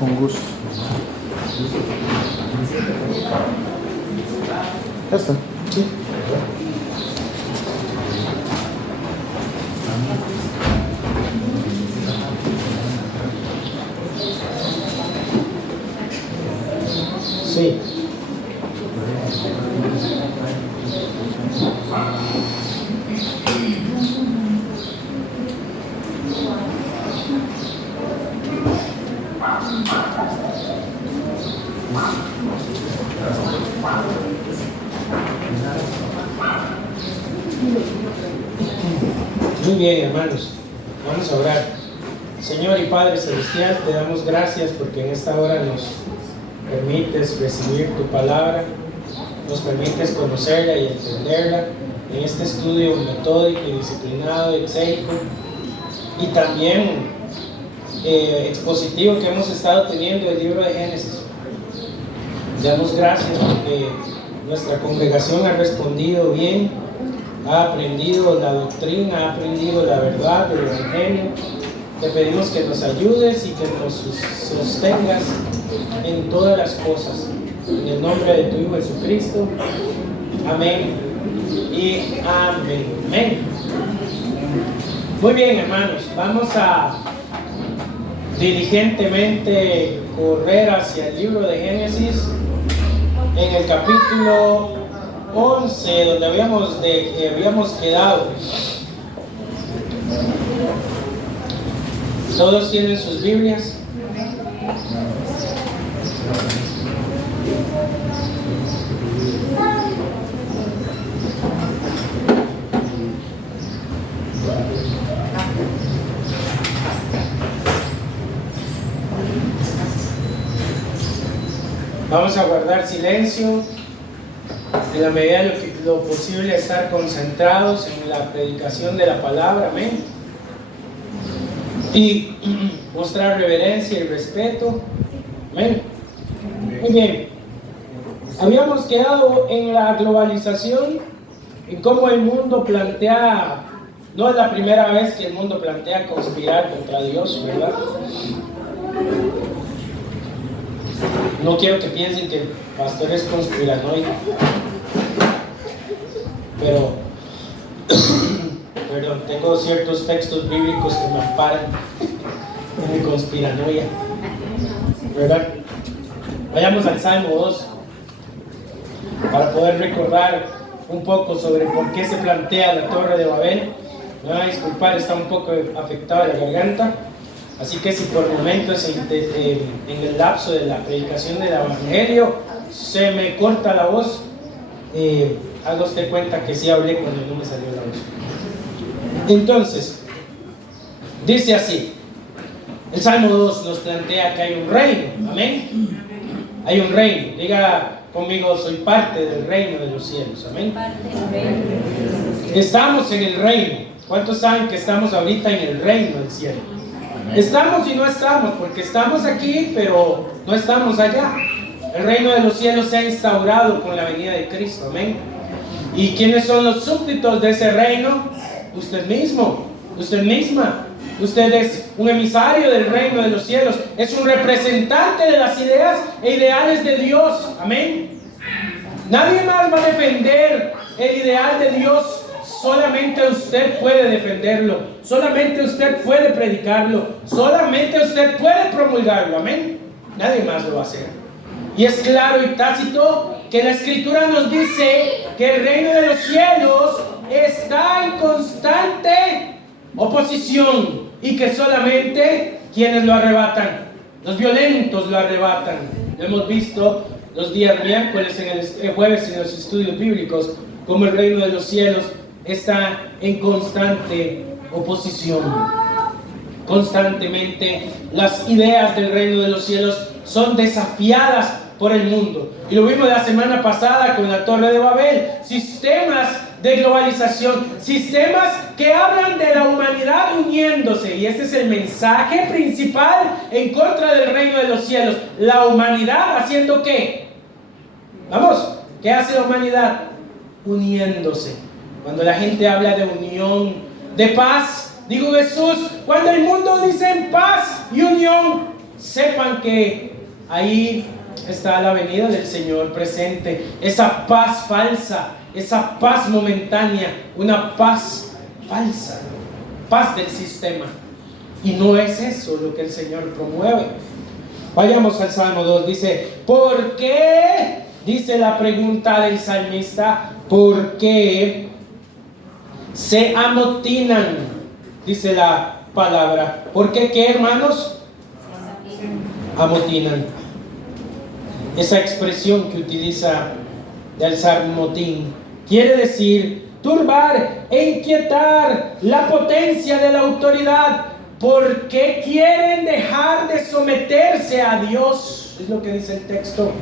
Con gusto. ¿Esta? Sí. Sí. Muy bien, hermanos, vamos a orar. Señor y Padre Celestial, te damos gracias porque en esta hora nos permites recibir tu palabra, nos permites conocerla y entenderla en este estudio metódico y disciplinado, exéico y también expositivo que hemos estado teniendo del libro de Génesis. Te damos gracias porque nuestra congregación ha respondido bien, ha aprendido la doctrina, ha aprendido la verdad del Evangelio. Te pedimos que nos ayudes y que nos sostengas en todas las cosas. En el nombre de tu Hijo Jesucristo. Amén y amén. Amén. Muy bien, hermanos, vamos a diligentemente correr hacia el libro de Génesis en el capítulo 11, donde habíamos quedado. ¿Todos tienen sus Biblias? Vamos a guardar silencio en la medida de lo posible, estar concentrados en la predicación de la palabra, amén, y mostrar reverencia y respeto, amén. Muy bien, habíamos quedado en la globalización, en cómo el mundo plantea, no es la primera vez que el mundo plantea conspirar contra Dios, ¿verdad? No quiero que piensen que el pastor es conspiranoico, pero perdón, tengo ciertos textos bíblicos que me amparan en mi conspiranoia, ¿verdad? Vayamos al Salmo 2 para poder recordar un poco sobre por qué se plantea la Torre de Babel. Me van a disculpar, está un poco afectada la garganta. Así que si por momentos en el lapso de la predicación del Evangelio se me corta la voz, haga usted cuenta que sí hablé cuando no me salió la voz. Entonces, dice así, el Salmo 2 nos plantea que hay un reino, amén. Hay un reino, diga conmigo, soy parte del reino de los cielos, amén. Estamos en el reino. ¿Cuántos saben que estamos ahorita en el reino del cielo? Estamos y no estamos, porque estamos aquí, pero no estamos allá. El reino de los cielos se ha instaurado con la venida de Cristo, amén. ¿Y quiénes son los súbditos de ese reino? Usted mismo, usted misma. Usted es un emisario del reino de los cielos, es un representante de las ideas e ideales de Dios, amén. Nadie más va a defender el ideal de Dios. Solamente usted puede defenderlo, solamente usted puede predicarlo, solamente usted puede promulgarlo, amén. Nadie más lo va a hacer. Y es claro y tácito que la Escritura nos dice que el reino de los cielos está en constante oposición y que solamente quienes lo arrebatan, los violentos lo arrebatan. Lo hemos visto los días miércoles, el jueves en los estudios bíblicos, como el reino de los cielos está en constante oposición. Constantemente las ideas del reino de los cielos son desafiadas por el mundo. Y lo vimos la semana pasada con la Torre de Babel. Sistemas de globalización, sistemas que hablan de la humanidad uniéndose. Y este es el mensaje principal en contra del reino de los cielos. La humanidad haciendo ¿qué? Vamos, ¿qué hace la humanidad? Uniéndose. Cuando la gente habla de unión, de paz, digo Jesús, cuando el mundo dice paz y unión, sepan que ahí está la venida del Señor presente. Esa paz falsa, esa paz momentánea, una paz falsa, paz del sistema. Y no es eso lo que el Señor promueve. Vayamos al Salmo 2, dice, ¿por qué? Dice la pregunta del salmista, ¿por qué se amotinan? Dice la palabra. ¿Por qué qué, hermanos? Amotinan. Esa expresión que utiliza de alzar motín quiere decir turbar e inquietar la potencia de la autoridad. ¿Por qué quieren dejar de someterse a Dios? Es lo que dice el texto.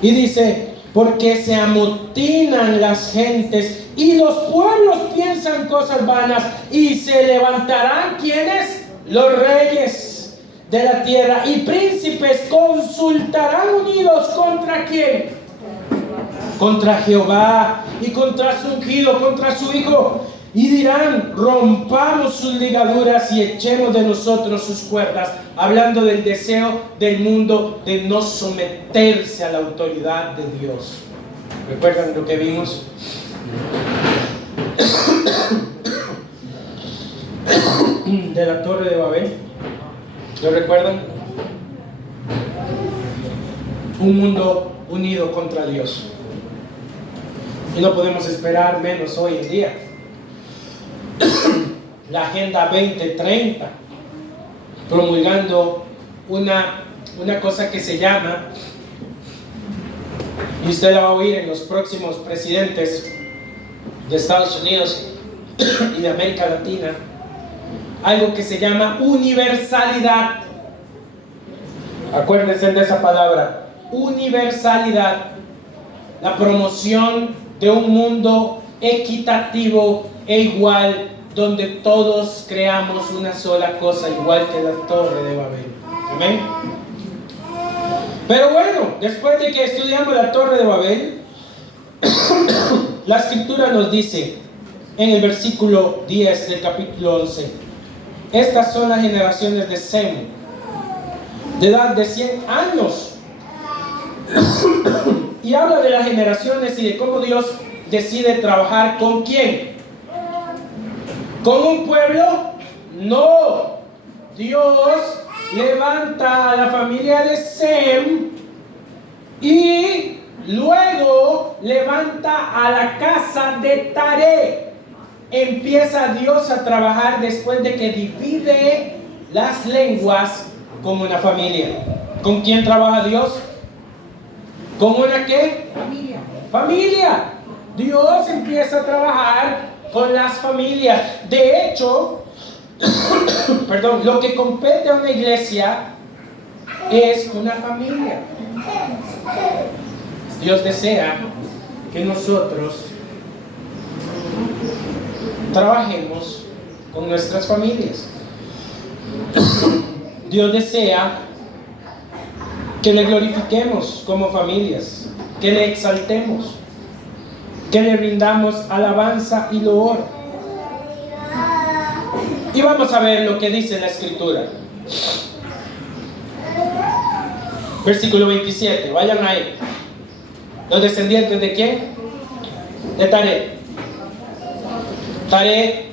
Y dice, porque se amotinan las gentes y los pueblos piensan cosas vanas y se levantarán, ¿quiénes? Los reyes de la tierra y príncipes consultarán unidos ¿contra quién? Contra Jehová y contra su ungido, contra su Hijo. Y dirán, rompamos sus ligaduras y echemos de nosotros sus cuerdas. Hablando del deseo del mundo de no someterse a la autoridad de Dios. ¿Recuerdan lo que vimos? De la Torre de Babel. ¿Lo recuerdan? Un mundo unido contra Dios. Y no podemos esperar menos hoy en día. La Agenda 2030, promulgando una cosa que se llama, y usted la va a oír en los próximos presidentes de Estados Unidos y de América Latina, algo que se llama universalidad. Acuérdense de esa palabra, universalidad, la promoción de un mundo equitativo e igual, donde todos creamos una sola cosa, igual que la Torre de Babel. Amén. Pero bueno, después de que estudiamos la Torre de Babel, la Escritura nos dice en el versículo 10 del capítulo 11, estas son las generaciones de Sem, de edad de 100 años. Y habla de las generaciones y de cómo Dios decide trabajar con quién. ¿Con un pueblo? No. Dios levanta a la familia de Sem y luego levanta a la casa de Taré. Empieza Dios a trabajar después de que divide las lenguas con una familia. ¿Con quién trabaja Dios? ¿Con una qué? Familia. Dios empieza a trabajar con las familias. De hecho, perdón, lo que compete a una iglesia es una familia. Dios desea que nosotros trabajemos con nuestras familias. Dios desea que le glorifiquemos como familias, que le exaltemos, que le rindamos alabanza y loor. Y vamos a ver lo que dice la Escritura. Versículo 27, vayan ahí. ¿Los descendientes de quién? De Taré. Taré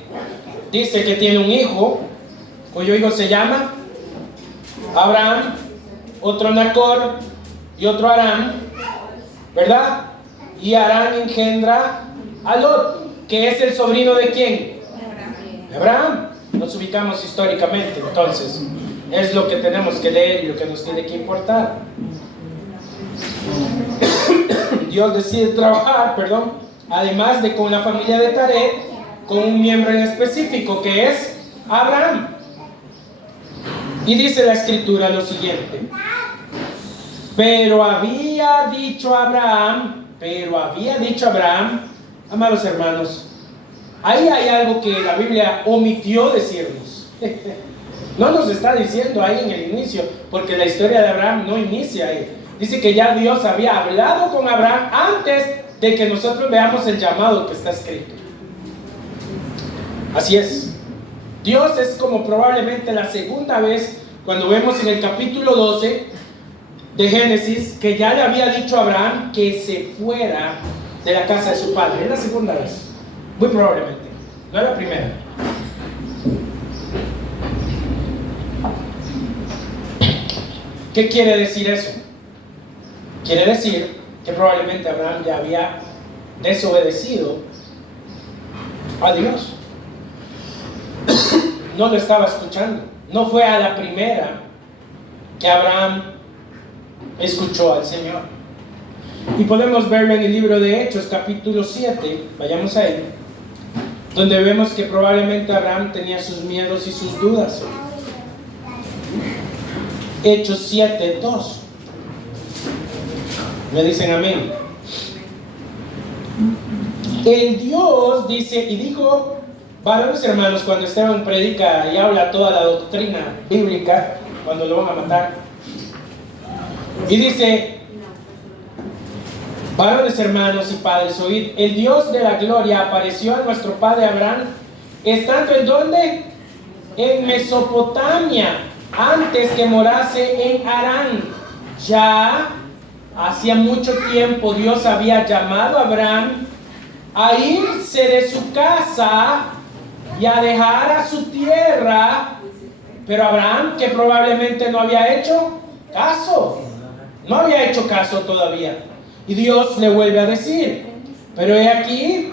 dice que tiene un hijo, cuyo hijo se llama Abraham, otro Nacor y otro Aram, ¿verdad? Y Aram engendra a Lot, que es el sobrino de quién? De Abraham. Nos ubicamos históricamente, entonces es lo que tenemos que leer y lo que nos tiene que importar. Dios decide trabajar, además de con la familia de Taré, con un miembro en específico que es Abraham. Y dice la Escritura lo siguiente: pero había dicho Abraham, amados hermanos, ahí hay algo que la Biblia omitió decirnos. No nos está diciendo ahí en el inicio, porque la historia de Abraham no inicia ahí. Dice que ya Dios había hablado con Abraham antes de que nosotros veamos el llamado que está escrito. Así es. Dios es como probablemente la segunda vez cuando vemos en el capítulo 12 de Génesis que ya le había dicho a Abraham que se fuera de la casa de su padre. Es la segunda vez, muy probablemente, no es la primera. ¿Qué quiere decir eso? Quiere decir que probablemente Abraham ya había desobedecido a Dios. No lo estaba escuchando. No fue a la primera que Abraham escuchó al Señor. Y podemos verlo en el libro de Hechos, capítulo 7, vayamos a él, donde vemos que probablemente Abraham tenía sus miedos y sus dudas. Hechos 7, 2. Me dicen amén. El Dios dice, y dijo, varones hermanos, cuando Esteban predica y habla toda la doctrina bíblica, cuando lo van a matar, y dice, varones hermanos y padres, oíd, el Dios de la gloria apareció a nuestro padre Abraham, estando en ¿dónde? En Mesopotamia, antes que morase en Harán. Ya hacía mucho tiempo Dios había llamado a Abraham a irse de su casa y a dejar a su tierra, pero Abraham, que probablemente no había hecho caso, no había hecho caso todavía, y Dios le vuelve a decir, pero he aquí,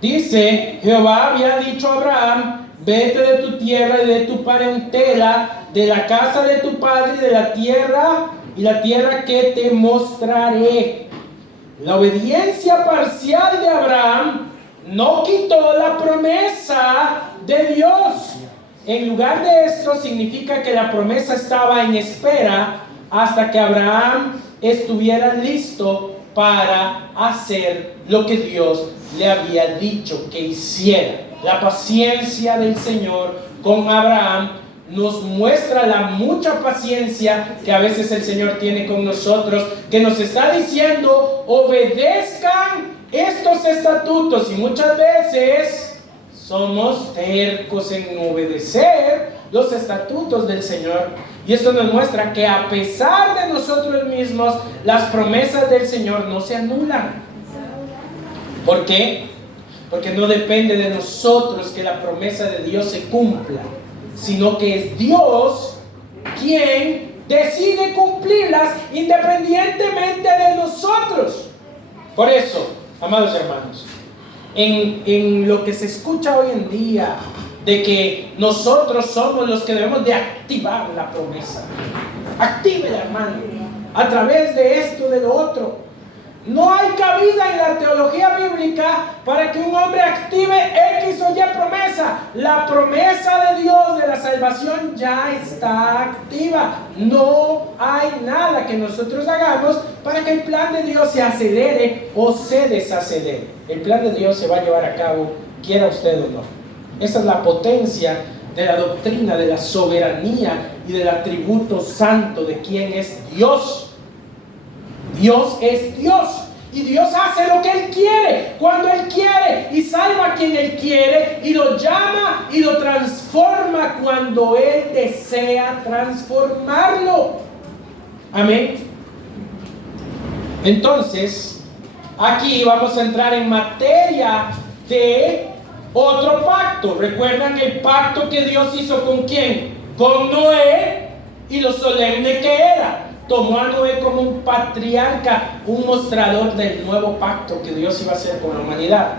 dice, Jehová había dicho a Abraham, vete de tu tierra y de tu parentela, de la casa de tu padre y de la tierra que te mostraré. La obediencia parcial de Abraham no quitó la promesa de Dios. En lugar de esto, significa que la promesa estaba en espera hasta que Abraham estuviera listo para hacer lo que Dios le había dicho que hiciera. La paciencia del Señor con Abraham nos muestra la mucha paciencia que a veces el Señor tiene con nosotros, que nos está diciendo, obedezcan estos estatutos, y muchas veces somos tercos en obedecer los estatutos del Señor. Y esto nos muestra que a pesar de nosotros mismos, las promesas del Señor no se anulan. ¿Por qué? Porque no depende de nosotros que la promesa de Dios se cumpla, sino que es Dios quien decide cumplirlas independientemente de nosotros. Por eso, amados hermanos, en lo que se escucha hoy en día de que nosotros somos los que debemos de activar la promesa, actívela, hermano, a través de esto, de lo otro. No hay cabida en la teología bíblica para que un hombre active X o Y promesa. La promesa de Dios de la salvación ya está activa. No hay nada que nosotros hagamos para que el plan de Dios se acelere o se desacelere. El plan de Dios se va a llevar a cabo, quiera usted o no. Esa es la potencia de la doctrina de la soberanía y del atributo santo de quien es Dios. Dios es Dios y Dios hace lo que Él quiere, cuando Él quiere, y salva a quien Él quiere, y lo llama y lo transforma cuando Él desea transformarlo. Amén. Entonces, aquí vamos a entrar en materia de otro pacto. ¿Recuerdan el pacto que Dios hizo con quién? Con Noé, y lo solemne que era. Tomó a Noé como un patriarca, un mostrador del nuevo pacto que Dios iba a hacer con la humanidad.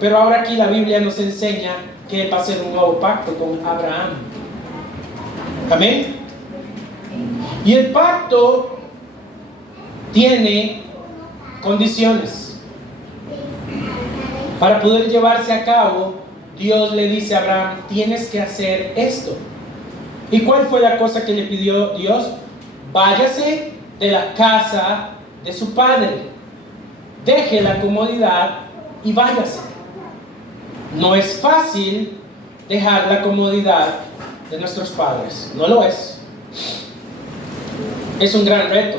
Pero ahora aquí la Biblia nos enseña que Él va a hacer un nuevo pacto con Abraham. Amén. Y el pacto tiene condiciones. Para poder llevarse a cabo, Dios le dice a Abraham, tienes que hacer esto. ¿Y cuál fue la cosa que le pidió Dios? Váyase de la casa de su padre, deje la comodidad y váyase. No es fácil dejar la comodidad de nuestros padres, no lo es. Es un gran reto.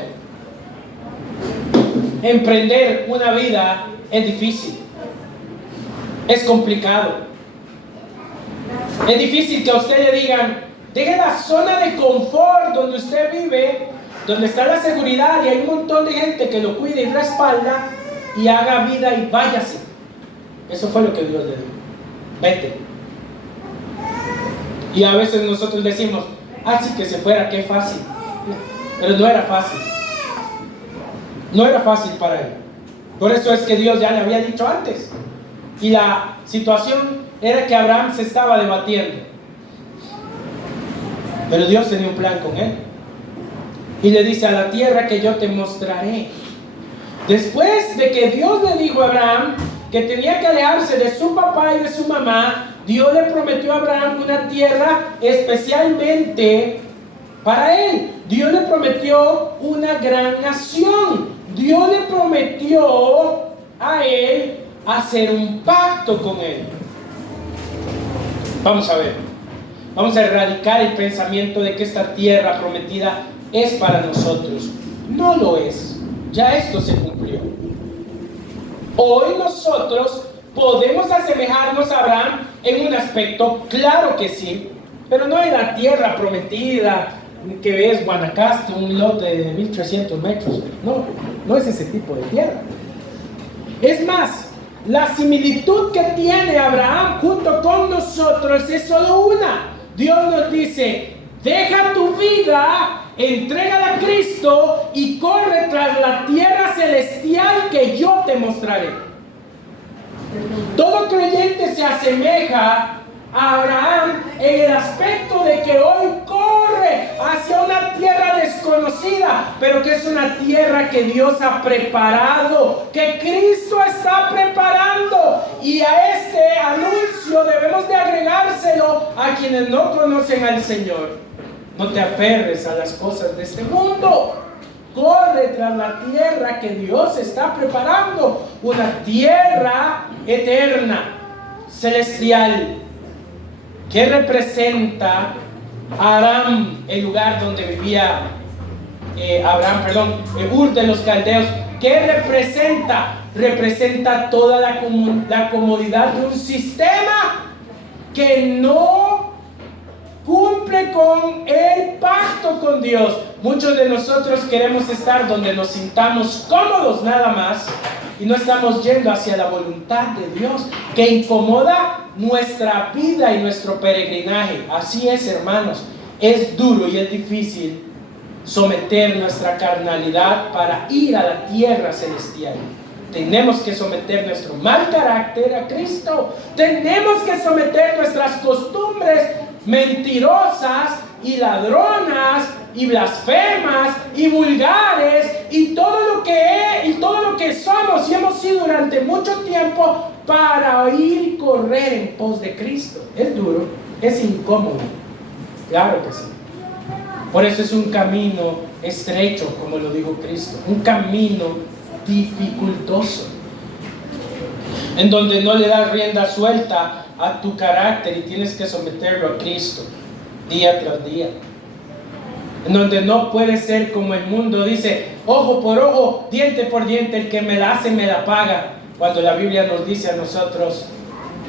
Emprender una vida es difícil, es complicado. Es difícil que a usted le digan, deje la zona de confort donde usted vive, donde está la seguridad y hay un montón de gente que lo cuida y respalda, y haga vida y váyase. Eso fue lo que Dios le dijo. Vete. Y a veces nosotros decimos, así que se fuera, qué fácil. Pero no era fácil. No era fácil para él. Por eso es que Dios ya le había dicho antes. Y la situación era que Abraham se estaba debatiendo. Pero Dios tenía un plan con él. Y le dice, a la tierra que yo te mostraré. Después de que Dios le dijo a Abraham que tenía que alejarse de su papá y de su mamá, Dios le prometió a Abraham una tierra especialmente para él. Dios le prometió una gran nación. Dios le prometió a él hacer un pacto con él. Vamos a ver. Vamos a erradicar el pensamiento de que esta tierra prometida es para nosotros. No lo es. Ya esto se cumplió. Hoy nosotros podemos asemejarnos a Abraham en un aspecto, claro que sí, pero no en la tierra prometida que es Guanacaste, un lote de 1300 metros. No, no es ese tipo de tierra. Es más, la similitud que tiene Abraham junto con nosotros es solo una. Dios nos dice, deja tu vida, entrégala a Cristo y corre tras la tierra celestial que yo te mostraré. Todo creyente se asemeja a Abraham en el aspecto de que hoy corre hacia una tierra desconocida, pero que es una tierra que Dios ha preparado, que Cristo está preparando, y a este anuncio debemos de agregárselo a quienes no conocen al Señor. No te aferres a las cosas de este mundo. Corre tras la tierra que Dios está preparando, una tierra eterna, celestial, que representa a Aram, el lugar donde vivía Ur de los Caldeos. ¿Qué representa? Representa toda la comodidad de un sistema que no cumple con el pacto con Dios. Muchos de nosotros queremos estar donde nos sintamos cómodos nada más, y no estamos yendo hacia la voluntad de Dios, que incomoda nuestra vida y nuestro peregrinaje. Así es, hermanos. Es duro y es difícil someter nuestra carnalidad para ir a la tierra celestial. Tenemos que someter nuestro mal carácter a Cristo. Tenemos que someter nuestras costumbres mentirosas y ladronas y blasfemas y vulgares y todo lo que somos y hemos sido durante mucho tiempo, para ir y correr en pos de Cristo. Es duro, es incómodo, claro que sí. Por eso es un camino estrecho, como lo dijo Cristo, un camino dificultoso, en donde no le das rienda suelta a tu carácter y tienes que someterlo a Cristo día tras día, en donde no puedes ser como el mundo dice, ojo por ojo, diente por diente, el que me la hace me la paga, cuando la Biblia nos dice a nosotros,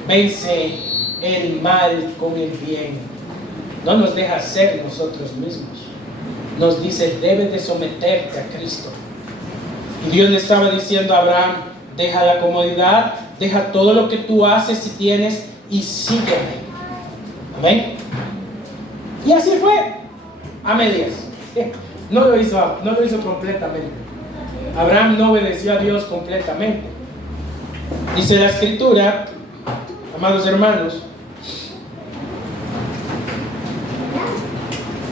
vence el mal con el bien. No nos deja ser nosotros mismos, nos dice, debes de someterte a Cristo. Y Dios le estaba diciendo a Abraham, deja la comodidad, deja todo lo que tú haces y tienes y sígueme. Amén. Y así fue, a medias. No lo hizo completamente. Abraham no obedeció a Dios completamente. Dice la Escritura, amados hermanos,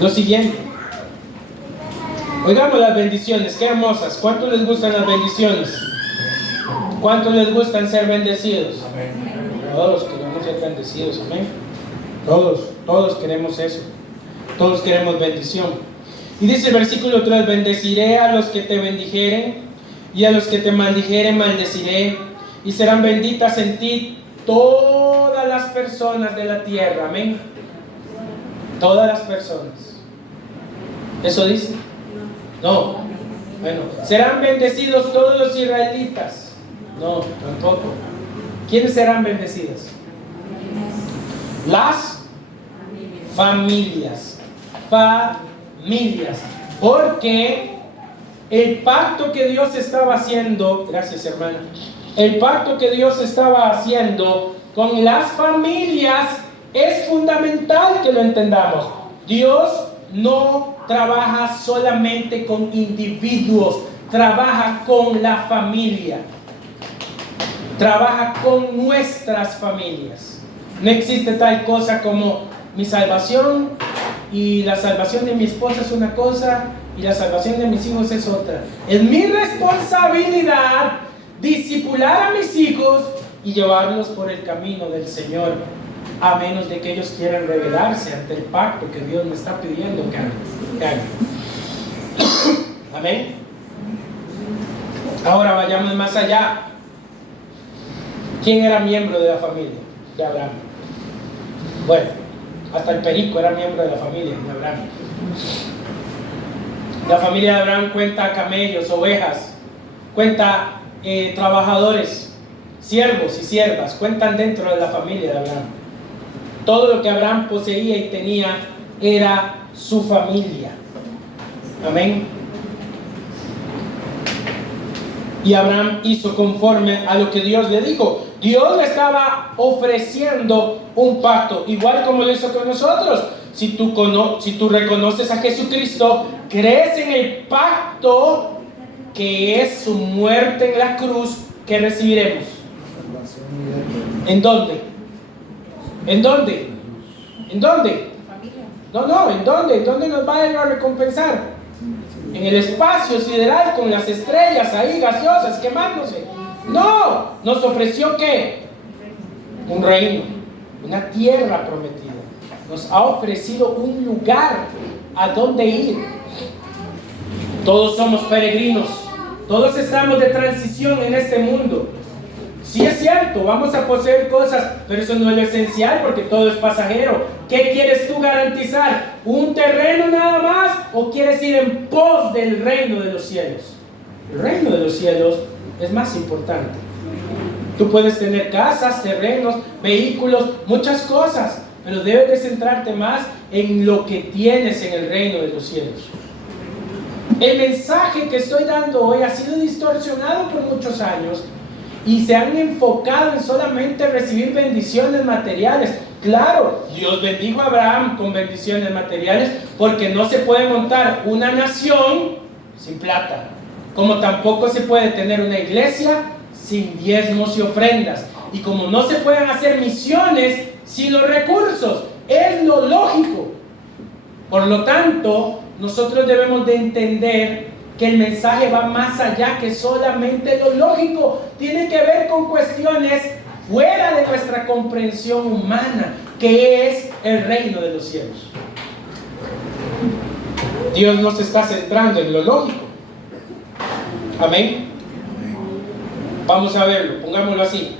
lo siguiente. Oigamos las bendiciones, qué hermosas. ¿Cuántos les gustan las bendiciones? ¿Cuántos les gustan ser bendecidos? Todos queremos ser bendecidos, amén. Todos queremos eso. Todos queremos bendición. Y dice el versículo 3, bendeciré a los que te bendijeren, y a los que te maldijeren maldeciré, y serán benditas en ti todas las personas de la tierra, amén. Todas las personas. ¿Eso dice? No. Bueno, serán bendecidos todos los israelitas. No, tampoco. ¿Quiénes serán bendecidas? Las familias. Familias. Porque el pacto que Dios estaba haciendo, gracias hermana, el pacto que Dios estaba haciendo con las familias es fundamental que lo entendamos. Dios no trabaja solamente con individuos, trabaja con la familia, trabaja con nuestras familias. No existe tal cosa como mi salvación y la salvación de mi esposa es una cosa y la salvación de mis hijos es otra. Es mi responsabilidad discipular a mis hijos y llevarlos por el camino del Señor, a menos de que ellos quieran rebelarse ante el pacto que Dios me está pidiendo que hagan. Amén. Ahora vayamos más allá. ¿Quién era miembro de la familia de Abraham? Bueno, hasta el perico era miembro de la familia de Abraham. La familia de Abraham cuenta camellos, ovejas, cuenta trabajadores, siervos y siervas, cuentan dentro de la familia de Abraham. Todo lo que Abraham poseía y tenía era su familia. Amén. Y Abraham hizo conforme a lo que Dios le dijo. Dios le estaba ofreciendo un pacto, igual como lo hizo con nosotros. Si tú reconoces a Jesucristo, crees en el pacto que es su muerte en la cruz, ¿qué recibiremos? ¿En dónde? ¿En dónde? ¿En dónde? No, ¿en dónde? ¿En dónde nos va a recompensar? En el espacio sideral con las estrellas ahí gaseosas quemándose. No, nos ofreció ¿qué? Un reino, una tierra prometida. Nos ha ofrecido un lugar a donde ir. Todos somos peregrinos, todos estamos de transición en este mundo. Sí es cierto, vamos a poseer cosas, pero eso no es lo esencial porque todo es pasajero. ¿Qué quieres tú garantizar? ¿Un terreno nada más o quieres ir en pos del reino de los cielos? El reino de los cielos es más importante. Tú puedes tener casas, terrenos, vehículos, muchas cosas, pero debes de centrarte más en lo que tienes en el reino de los cielos. El mensaje que estoy dando hoy ha sido distorsionado por muchos años y se han enfocado en solamente recibir bendiciones materiales. Claro, Dios bendijo a Abraham con bendiciones materiales porque no se puede montar una nación sin plata, como tampoco se puede tener una iglesia sin diezmos y ofrendas, y como no se pueden hacer misiones sin los recursos. Es lo lógico. Por lo tanto, nosotros debemos de entender que el mensaje va más allá que solamente lo lógico. Tiene que ver con cuestiones fuera de nuestra comprensión humana, que es el reino de los cielos. Dios nos está centrando en lo lógico. Amén. Vamos a verlo, pongámoslo así.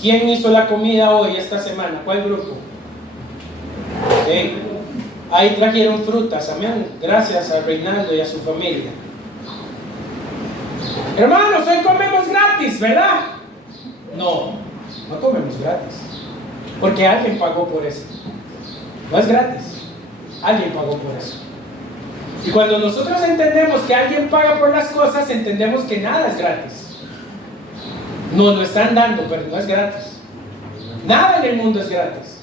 ¿Quién hizo la comida hoy, esta semana? ¿Cuál grupo? Ahí trajeron frutas, amén. Gracias a Reinaldo y a su familia. Hermanos, hoy comemos gratis, ¿verdad? No comemos gratis, porque alguien pagó por eso. No es gratis, alguien pagó por eso. Y cuando nosotros entendemos que alguien paga por las cosas, entendemos que nada es gratis. Nos lo están dando, pero no es gratis. Nada en el mundo es gratis.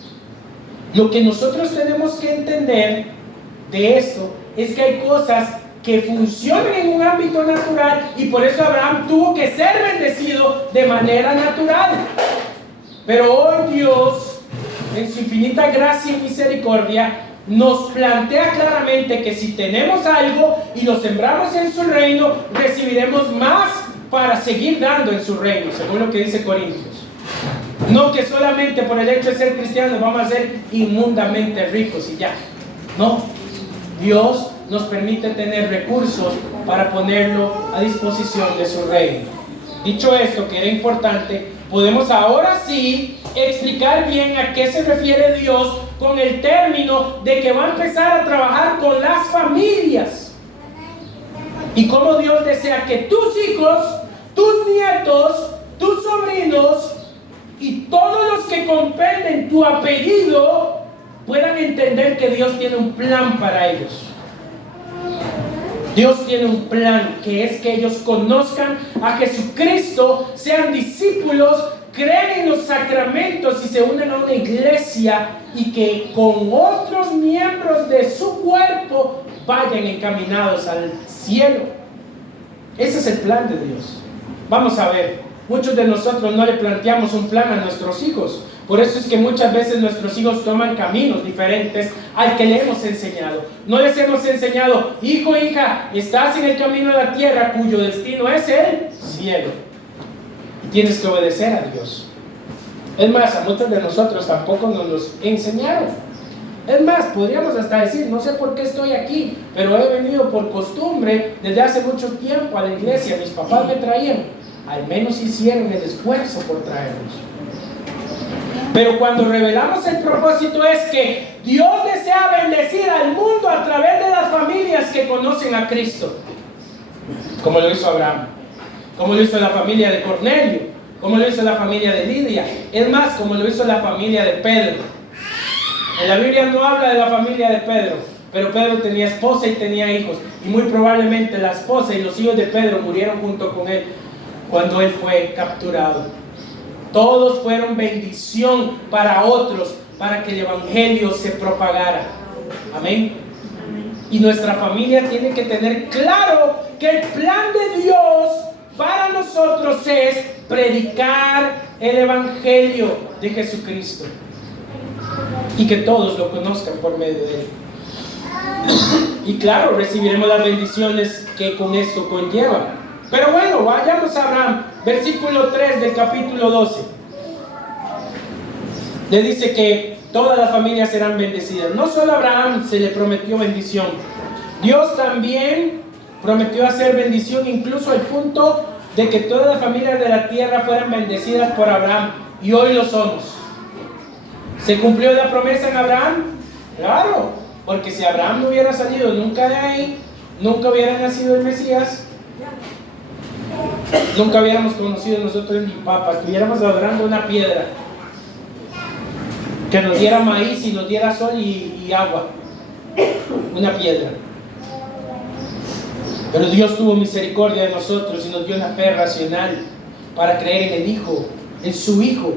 Lo que nosotros tenemos que entender de esto es que hay cosas que funcionan en un ámbito natural, y por eso Abraham tuvo que ser bendecido de manera natural. Pero hoy Dios, en su infinita gracia y misericordia, nos plantea claramente que si tenemos algo y lo sembramos en su reino, recibiremos más para seguir dando en su reino, según lo que dice Corintios. No que solamente por el hecho de ser cristianos vamos a ser inmundamente ricos y ya. No, Dios nos permite tener recursos para ponerlo a disposición de su reino. Dicho esto, que era importante, podemos ahora sí explicar bien a qué se refiere Dios con el término de que va a empezar a trabajar con las familias. Y cómo Dios desea que tus hijos, tus nietos, tus sobrinos y todos los que comprenden tu apellido puedan entender que Dios tiene un plan para ellos. Dios tiene un plan, que es que ellos conozcan a Jesucristo, sean discípulos, crean en los sacramentos y se unan a una iglesia, y que con otros miembros de su cuerpo vayan encaminados al cielo. Ese es el plan de Dios. Vamos a ver, muchos de nosotros no le planteamos un plan a nuestros hijos. Por eso es que muchas veces nuestros hijos toman caminos diferentes al que le hemos enseñado. No les hemos enseñado: hijo, hija, estás en el camino de la tierra cuyo destino es el cielo. Y tienes que obedecer a Dios. Es más, a muchos de nosotros tampoco nos los enseñaron. Es más, podríamos hasta decir: no sé por qué estoy aquí, pero he venido por costumbre desde hace mucho tiempo a la iglesia. Mis papás me traían. Al menos hicieron el esfuerzo por traernos. Pero cuando revelamos el propósito, es que Dios desea bendecir al mundo a través de las familias que conocen a Cristo, como lo hizo Abraham, como lo hizo la familia de Cornelio, como lo hizo la familia de Lidia, es más, como lo hizo la familia de Pedro. En la Biblia no habla de la familia de Pedro, pero Pedro tenía esposa y tenía hijos, y muy probablemente la esposa y los hijos de Pedro murieron junto con él cuando él fue capturado. Todos fueron bendición para otros, para que el evangelio se propagara. Amén. Y nuestra familia tiene que tener claro que el plan de Dios para nosotros es predicar el evangelio de Jesucristo, y que todos lo conozcan por medio de él. Y claro, recibiremos las bendiciones que con esto conlleva. Pero bueno, vayamos a Abraham, versículo 3 del capítulo 12. Le dice que todas las familias serán bendecidas. No solo a Abraham se le prometió bendición, Dios también prometió hacer bendición, incluso al punto de que todas las familias de la tierra fueran bendecidas por Abraham. Y hoy lo somos. ¿Se cumplió la promesa en Abraham? Claro, porque si Abraham no hubiera salido nunca de ahí, nunca hubiera nacido el Mesías, nunca hubiéramos conocido nosotros ni papas, estuviéramos adorando una piedra que nos diera maíz y nos diera sol y agua, una piedra. Pero Dios tuvo misericordia de nosotros y nos dio una fe racional para creer en el Hijo, en su Hijo,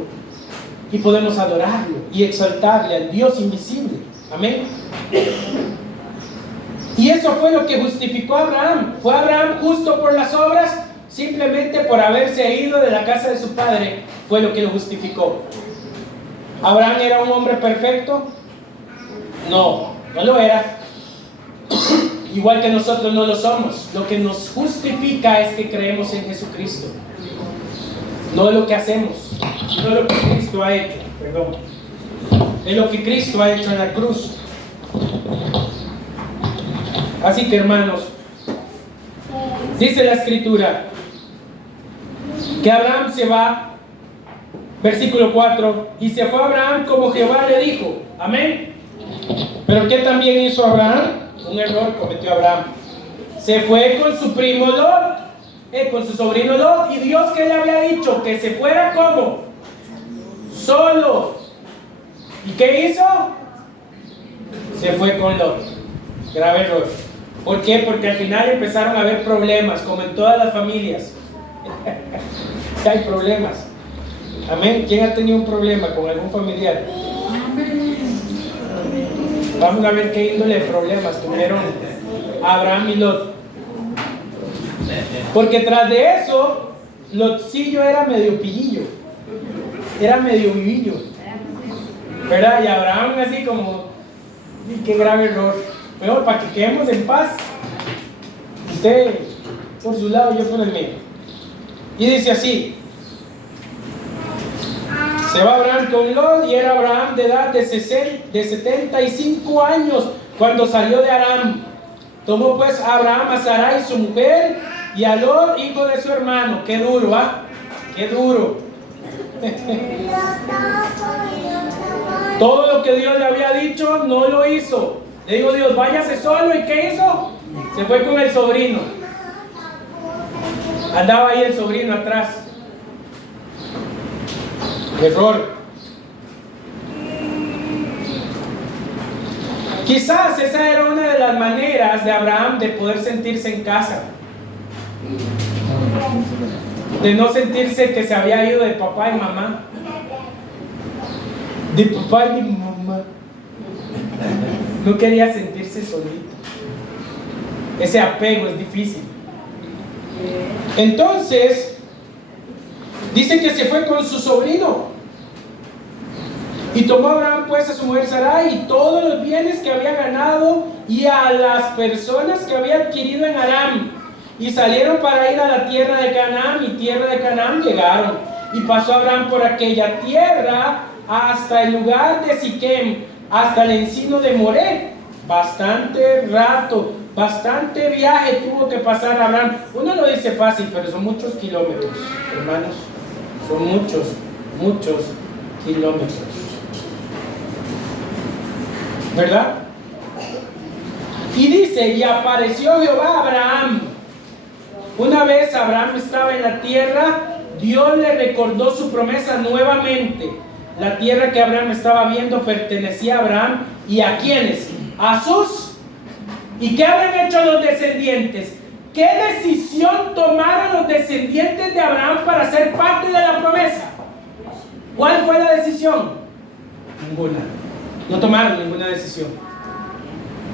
y podemos adorarlo y exaltarle al Dios invisible. Amén. Y eso fue lo que justificó a Abraham. ¿Fue Abraham justo por las obras? Simplemente por haberse ido de la casa de su padre fue lo que lo justificó. ¿Abraham era un hombre perfecto? No, no lo era. Igual que nosotros no lo somos. Lo que nos justifica es que creemos en Jesucristo. No lo que hacemos, sino lo que Cristo ha hecho. Perdón. Es lo que Cristo ha hecho en la cruz. Así que, hermanos, dice la Escritura que Abraham se va, versículo 4, y se fue Abraham como Jehová le dijo. Amén. Pero ¿qué también hizo Abraham? Un error cometió Abraham. Se fue con su primo Lot, con su sobrino Lot, y Dios, ¿qué le había dicho? Que se fuera como solo. ¿Y qué hizo? Se fue con Lot. Grave error. ¿Por qué? Porque al final empezaron a haber problemas, como en todas las familias. Hay problemas. Amén. ¿Quién ha tenido un problema con algún familiar? Vamos a ver qué índole de problemas tuvieron Abraham y Lot. Porque tras de eso, Lotcillo era medio pillillo, era medio vivillo, ¿verdad? Y Abraham así como, qué grave error. Mejor para que quedemos en paz, usted por su lado, yo por el mío. Y dice así: se va Abraham con Lot, y era Abraham de edad de 75 años cuando salió de Aram. Tomó pues Abraham a Sarai su mujer y a Lot, hijo de su hermano. Qué duro, ¿ah? Qué duro. Todo lo que Dios le había dicho no lo hizo. Le dijo Dios: váyase solo. ¿Y qué hizo? Se fue con el sobrino. Andaba ahí el sobrino atrás. Error. Quizás esa era una de las maneras de Abraham de poder sentirse en casa, de no sentirse que se había ido de papá y mamá, de papá y mamá. No quería sentirse solito. Ese apego es difícil. Entonces dice que se fue con su sobrino y tomó a Abraham pues a su mujer Sarai y todos los bienes que había ganado y a las personas que había adquirido en Aram, y salieron para ir a la tierra de Canaán, y tierra de Canaán llegaron, y pasó Abraham por aquella tierra hasta el lugar de Siquem, hasta el encino de Moré. Bastante rato, bastante viaje tuvo que pasar Abraham. Uno lo dice fácil, pero son muchos kilómetros, hermanos. Son muchos kilómetros, ¿verdad? Y dice, y apareció Jehová a Abraham. Una vez Abraham estaba en la tierra, Dios le recordó su promesa nuevamente. La tierra que Abraham estaba viendo pertenecía a Abraham. ¿Y a quiénes? A sus. ¿Y qué habían hecho los descendientes? ¿Qué decisión tomaron los descendientes de Abraham para ser parte de la promesa? ¿Cuál fue la decisión? Ninguna. No tomaron ninguna decisión.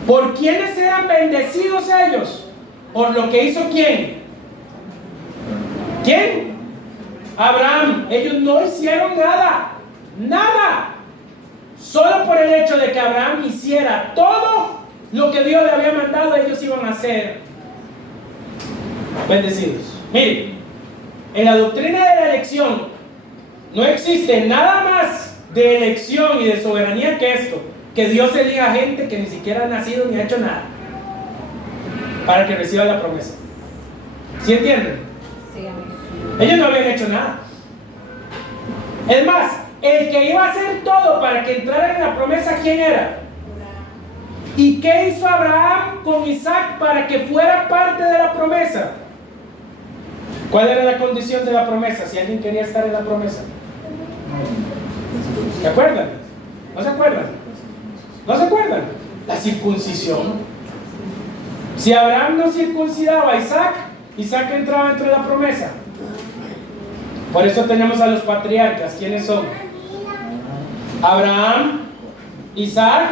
¿Por quiénes eran bendecidos ellos? ¿Por lo que hizo quién? ¿Quién? Abraham. Ellos no hicieron nada. Nada. Solo por el hecho de que Abraham hiciera todo lo que Dios le había mandado, ellos iban a ser bendecidos. Miren, en la doctrina de la elección no existe nada más de elección y de soberanía que esto, que Dios elija gente que ni siquiera ha nacido ni ha hecho nada para que reciba la promesa. ¿Sí entienden? Sí. Ellos no habían hecho nada. Es más, el que iba a hacer todo para que entraran en la promesa, ¿quién era? ¿Y qué hizo Abraham con Isaac para que fuera parte de la promesa? ¿Cuál era la condición de la promesa? Si alguien quería estar en la promesa. ¿Se acuerdan? ¿No se acuerdan? ¿No se acuerdan? La circuncisión. Si Abraham no circuncidaba a Isaac, Isaac entraba dentro de la promesa. Por eso tenemos a los patriarcas. ¿Quiénes son? Abraham, Isaac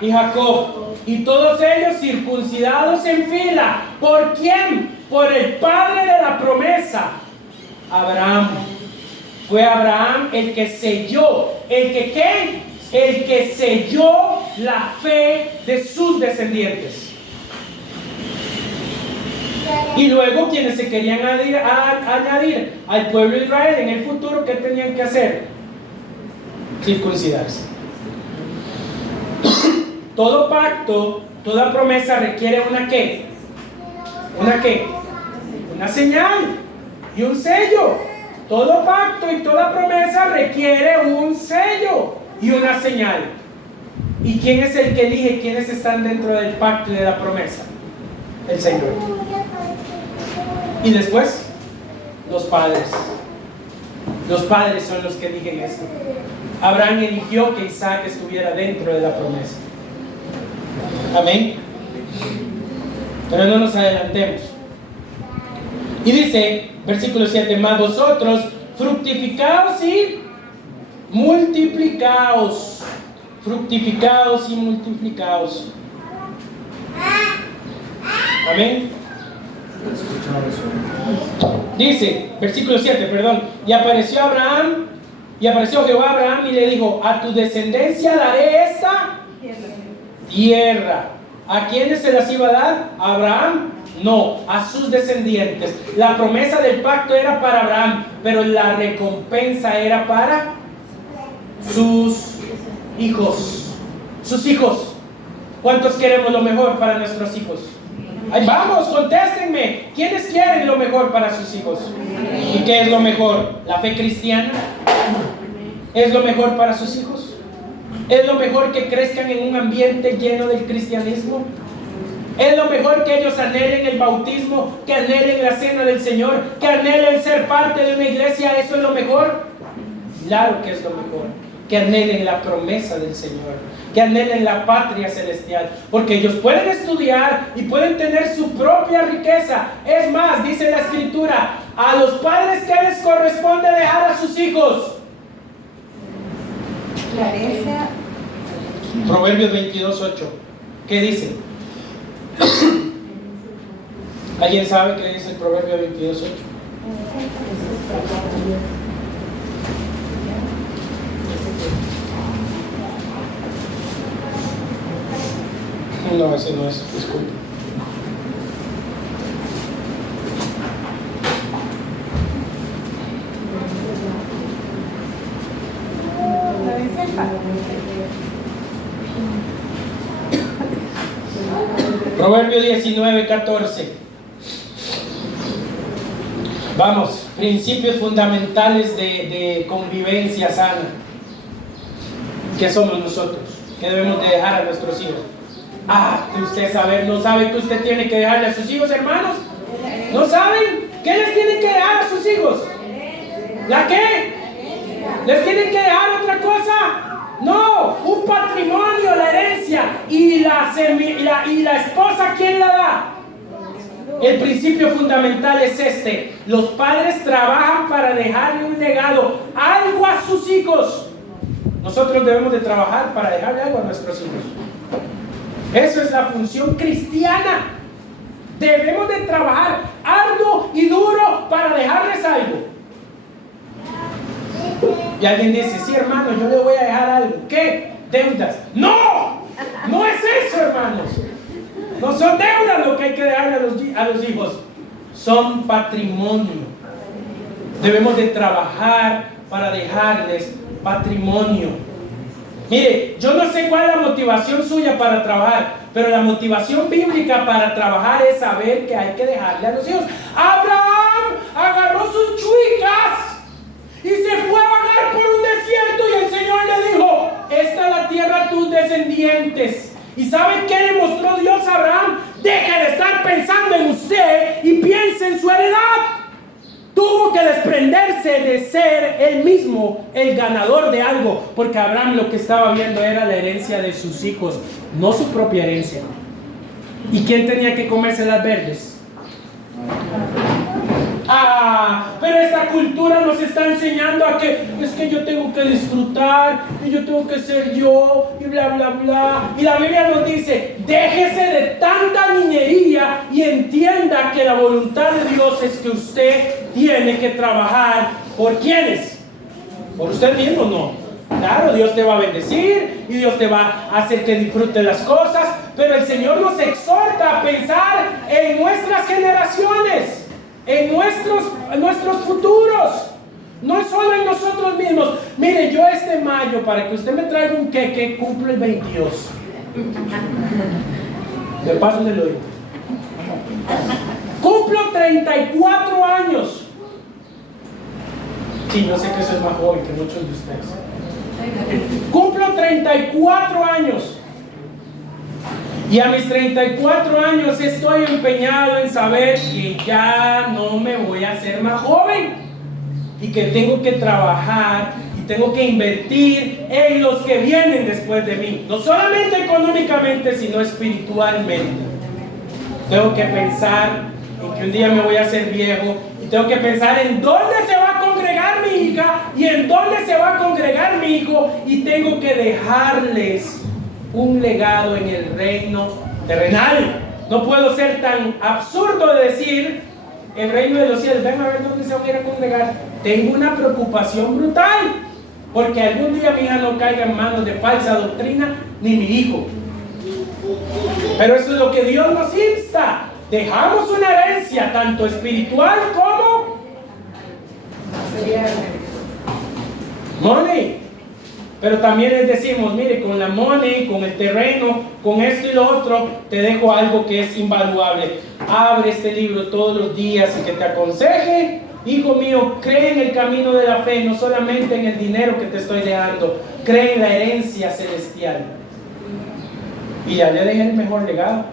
y Jacob. Y todos ellos circuncidados en fila. ¿Por quién? Por el padre de la promesa, Abraham. Fue Abraham el que selló, el que selló la fe de sus descendientes. Y luego quienes se querían añadir al pueblo de Israel en el futuro, ¿qué tenían que hacer? Circuncidarse. Todo pacto, toda promesa requiere una ¿qué? ¿Una qué? Una señal y un sello. Todo pacto y toda promesa requiere un sello y una señal. ¿Y quién es el que elige quiénes están dentro del pacto y de la promesa? El Señor. Y después, los padres. Los padres son los que eligen esto. Abraham eligió que Isaac estuviera dentro de la promesa. Amén. Pero no nos adelantemos. Y dice, versículo 7, mas vosotros fructificaos y multiplicaos. Fructificaos y multiplicaos. Amén. Dice, versículo 7, perdón. Y apareció Jehová a Abraham y le dijo, a tu descendencia daré esta tierra. ¿A quiénes se las iba a dar? ¿A Abraham? No, a sus descendientes. La promesa del pacto era para Abraham, pero la recompensa era para sus hijos. Sus hijos. ¿Cuántos queremos lo mejor para nuestros hijos? Ay, vamos, contéstenme. ¿Quiénes quieren lo mejor para sus hijos? ¿Y qué es lo mejor? ¿La fe cristiana? ¿Es lo mejor para sus hijos? ¿Es lo mejor que crezcan en un ambiente lleno del cristianismo? ¿Es lo mejor que ellos anhelen el bautismo, que anhelen la cena del Señor, que anhelen ser parte de una iglesia? ¿Eso es lo mejor? Claro que es lo mejor. Que anhelen la promesa del Señor, que que anhelen la patria celestial, porque ellos pueden estudiar y pueden tener su propia riqueza. Es más, dice la Escritura, a los padres que les corresponde dejar a sus hijos. La herencia. Proverbios 22:8. ¿Qué dice? ¿Alguien sabe qué dice el Proverbio 22:8? No, ese no es, disculpe. Proverbio 19:14. Vamos, principios fundamentales de convivencia sana. ¿Qué somos nosotros? ¿Qué debemos de dejar a nuestros hijos? Usted no sabe que usted tiene que dejarle a sus hijos, hermanos. ¿No saben? ¿Qué les tienen que dejar a sus hijos? ¿La qué? ¿Les tienen que dejar otra cosa? No, un patrimonio, la herencia. ¿Y la esposa quién la da? El principio fundamental es este: los padres trabajan para dejarle un legado, algo a sus hijos. Nosotros debemos de trabajar para dejarle algo a nuestros hijos. Eso es la función cristiana. Debemos de trabajar arduo y duro para dejarles algo. Y alguien dice, sí, hermano, yo le voy a dejar algo. ¿Qué? Deudas. ¡No! No es eso, hermanos. No son deudas lo que hay que dejarle a los hijos. Son patrimonio. Debemos de trabajar para dejarles patrimonio. Mire, yo no sé cuál es la motivación suya para trabajar, pero la motivación bíblica para trabajar es saber que hay que dejarle a los hijos. Abraham agarró sus chuicas y se fue a vagar por un desierto, y el Señor le dijo, esta es la tierra de tus descendientes. ¿Y saben qué le mostró Dios a Abraham? Deje de estar pensando en usted y piense en su heredad. Tuvo que desprenderse de ser él mismo el ganador de algo, porque Abraham lo que estaba viendo era la herencia de sus hijos, no su propia herencia. ¿Y quién tenía que comerse las verdes? Pero esta cultura nos está enseñando a que es que yo tengo que disfrutar y yo tengo que ser yo y bla bla bla. Y la Biblia nos dice, déjese de tanta niñería y entienda que la voluntad de Dios es que usted tiene que trabajar. ¿Por quiénes? Por usted mismo, no. Claro, Dios te va a bendecir y Dios te va a hacer que disfrute las cosas, pero el Señor nos exhorta a pensar en nuestras generaciones, en nuestros futuros, no solo en nosotros mismos. Mire, yo este mayo, para que usted me traiga un queque, cumplo el 22. De paso se lo digo. Cumplo 34 años. Sí, yo sé que soy más joven que muchos de ustedes. Cumplo 34 años. Y a mis 34 años estoy empeñado en saber que ya no me voy a hacer más joven y que tengo que trabajar y tengo que invertir en los que vienen después de mí, no solamente económicamente, sino espiritualmente. Tengo que pensar en que un día me voy a hacer viejo y tengo que pensar en dónde se va a congregar mi hija y en dónde se va a congregar mi hijo, y tengo que dejarles un legado en el reino terrenal. No puedo ser tan absurdo de decir el reino de los cielos, ven a ver dónde se va a ir a congregar. Tengo una preocupación brutal porque algún día mi hija no caiga en manos de falsa doctrina, ni mi hijo. Pero eso es lo que Dios nos insta. Dejamos una herencia tanto espiritual como money. Pero también les decimos, mire, con la money, con el terreno, con esto y lo otro, te dejo algo que es invaluable. Abre este libro todos los días y que te aconseje. Hijo mío, cree en el camino de la fe, no solamente en el dinero que te estoy dejando. Cree en la herencia celestial. Y ya le dejé el mejor legado.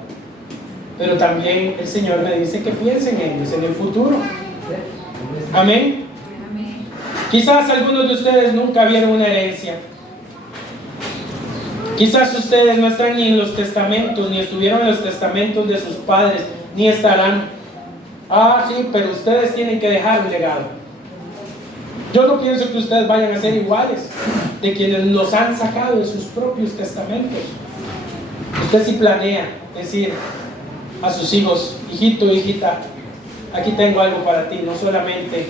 Pero también el Señor me dice que piensen en ellos, en el futuro. Amén. Quizás algunos de ustedes nunca vieron una herencia. Quizás ustedes no están ni en los testamentos, ni estuvieron en los testamentos de sus padres, ni estarán. Ah, sí, pero ustedes tienen que dejar un legado. Yo no pienso que ustedes vayan a ser iguales de quienes los han sacado de sus propios testamentos. Usted sí planea decir a sus hijos: hijito, hijita, aquí tengo algo para ti, no solamente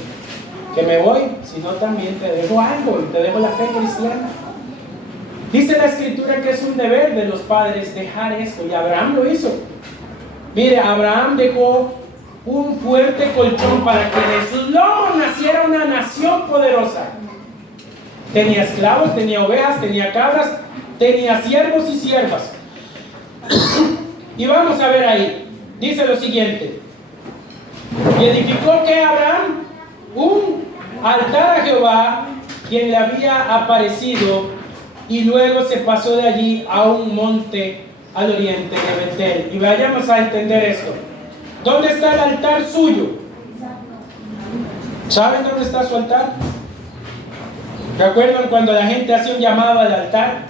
que me voy, sino también te dejo algo, te dejo la fe cristiana. Dice la Escritura que es un deber de los padres dejar esto, y Abraham lo hizo. Mire, Abraham dejó un fuerte colchón para que de sus lomos naciera una nación poderosa. Tenía esclavos, tenía ovejas, tenía cabras, tenía siervos y siervas. Y vamos a ver ahí, dice lo siguiente: y edificó que Abraham un altar a Jehová, quien le había aparecido, y luego se pasó de allí a un monte al oriente de Betel. Y vayamos a entender esto. ¿Dónde está el altar suyo? ¿Saben dónde está su altar? ¿Recuerdan cuando la gente hacía un llamado al altar?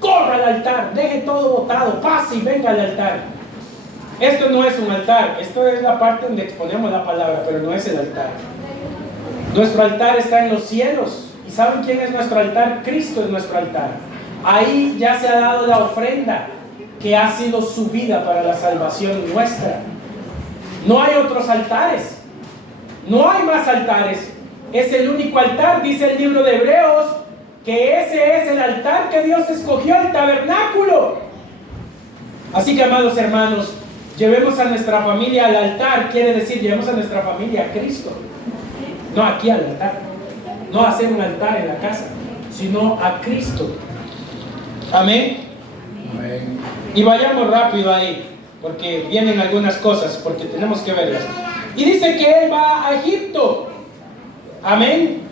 ¡Corra al altar! Deje todo botado, pase y venga al altar. Esto no es un altar, esto es la parte donde exponemos la palabra, pero no es el altar. Nuestro altar está en los cielos. ¿Y saben quién es nuestro altar? Cristo es nuestro altar. Ahí ya se ha dado la ofrenda que ha sido subida para la salvación nuestra. No hay otros altares, no hay más altares. Es el único altar, dice el libro de Hebreos, que ese es el altar que Dios escogió, el tabernáculo. Así que, amados hermanos, llevemos a nuestra familia al altar. Quiere decir, llevemos a nuestra familia a Cristo. No aquí al altar, no hacer un altar en la casa, sino a Cristo. Amén. Amén. Y vayamos rápido ahí, porque vienen algunas cosas, porque tenemos que verlas. Y dice que él va a Egipto. Amén.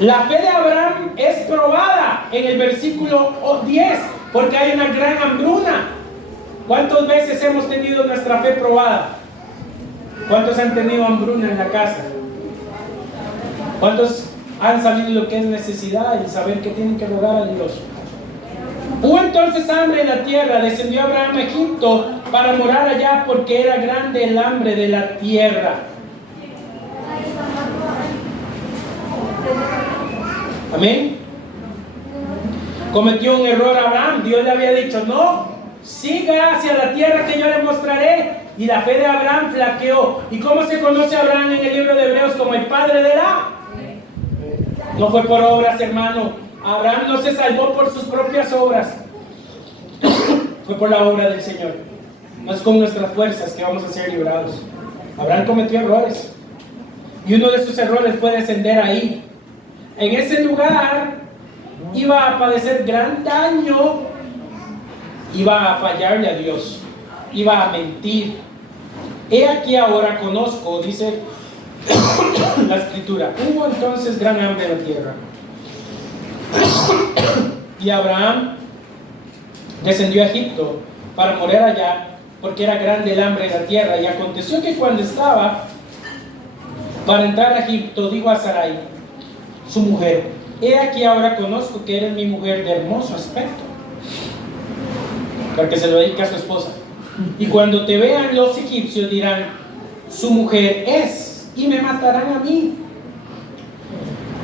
La fe de Abraham es probada en el versículo 10, porque hay una gran hambruna. ¿Cuántas veces hemos tenido nuestra fe probada? ¿Cuántos han tenido hambruna en la casa? ¿Cuántos han sabido lo que es necesidad y saber que tienen que rogar a Dios? Hubo entonces hambre en la tierra. Descendió Abraham a Egipto para morar allá, porque era grande el hambre de la tierra. Amén. Cometió un error Abraham. Dios le había dicho: no, siga hacia la tierra que yo le mostraré. Y la fe de Abraham flaqueó. ¿Y cómo se conoce a Abraham en el libro de Hebreos? Como el padre de la... No fue por obras, hermano. Abraham no se salvó por sus propias obras. Fue por la obra del Señor. No es con nuestras fuerzas que vamos a ser librados. Abraham cometió errores, y uno de esos errores fue descender ahí. En ese lugar iba a padecer gran daño. Iba a fallarle a Dios, iba a mentir. He aquí ahora conozco, dice la Escritura, hubo entonces gran hambre en la tierra. Y Abraham descendió a Egipto para morar allá, porque era grande el hambre en la tierra. Y aconteció que cuando estaba para entrar a Egipto, dijo a Sarai, su mujer: he aquí ahora conozco que eres mi mujer de hermoso aspecto. Para que se lo dedique a su esposa. Y cuando te vean los egipcios dirán: su mujer es, y me matarán a mí.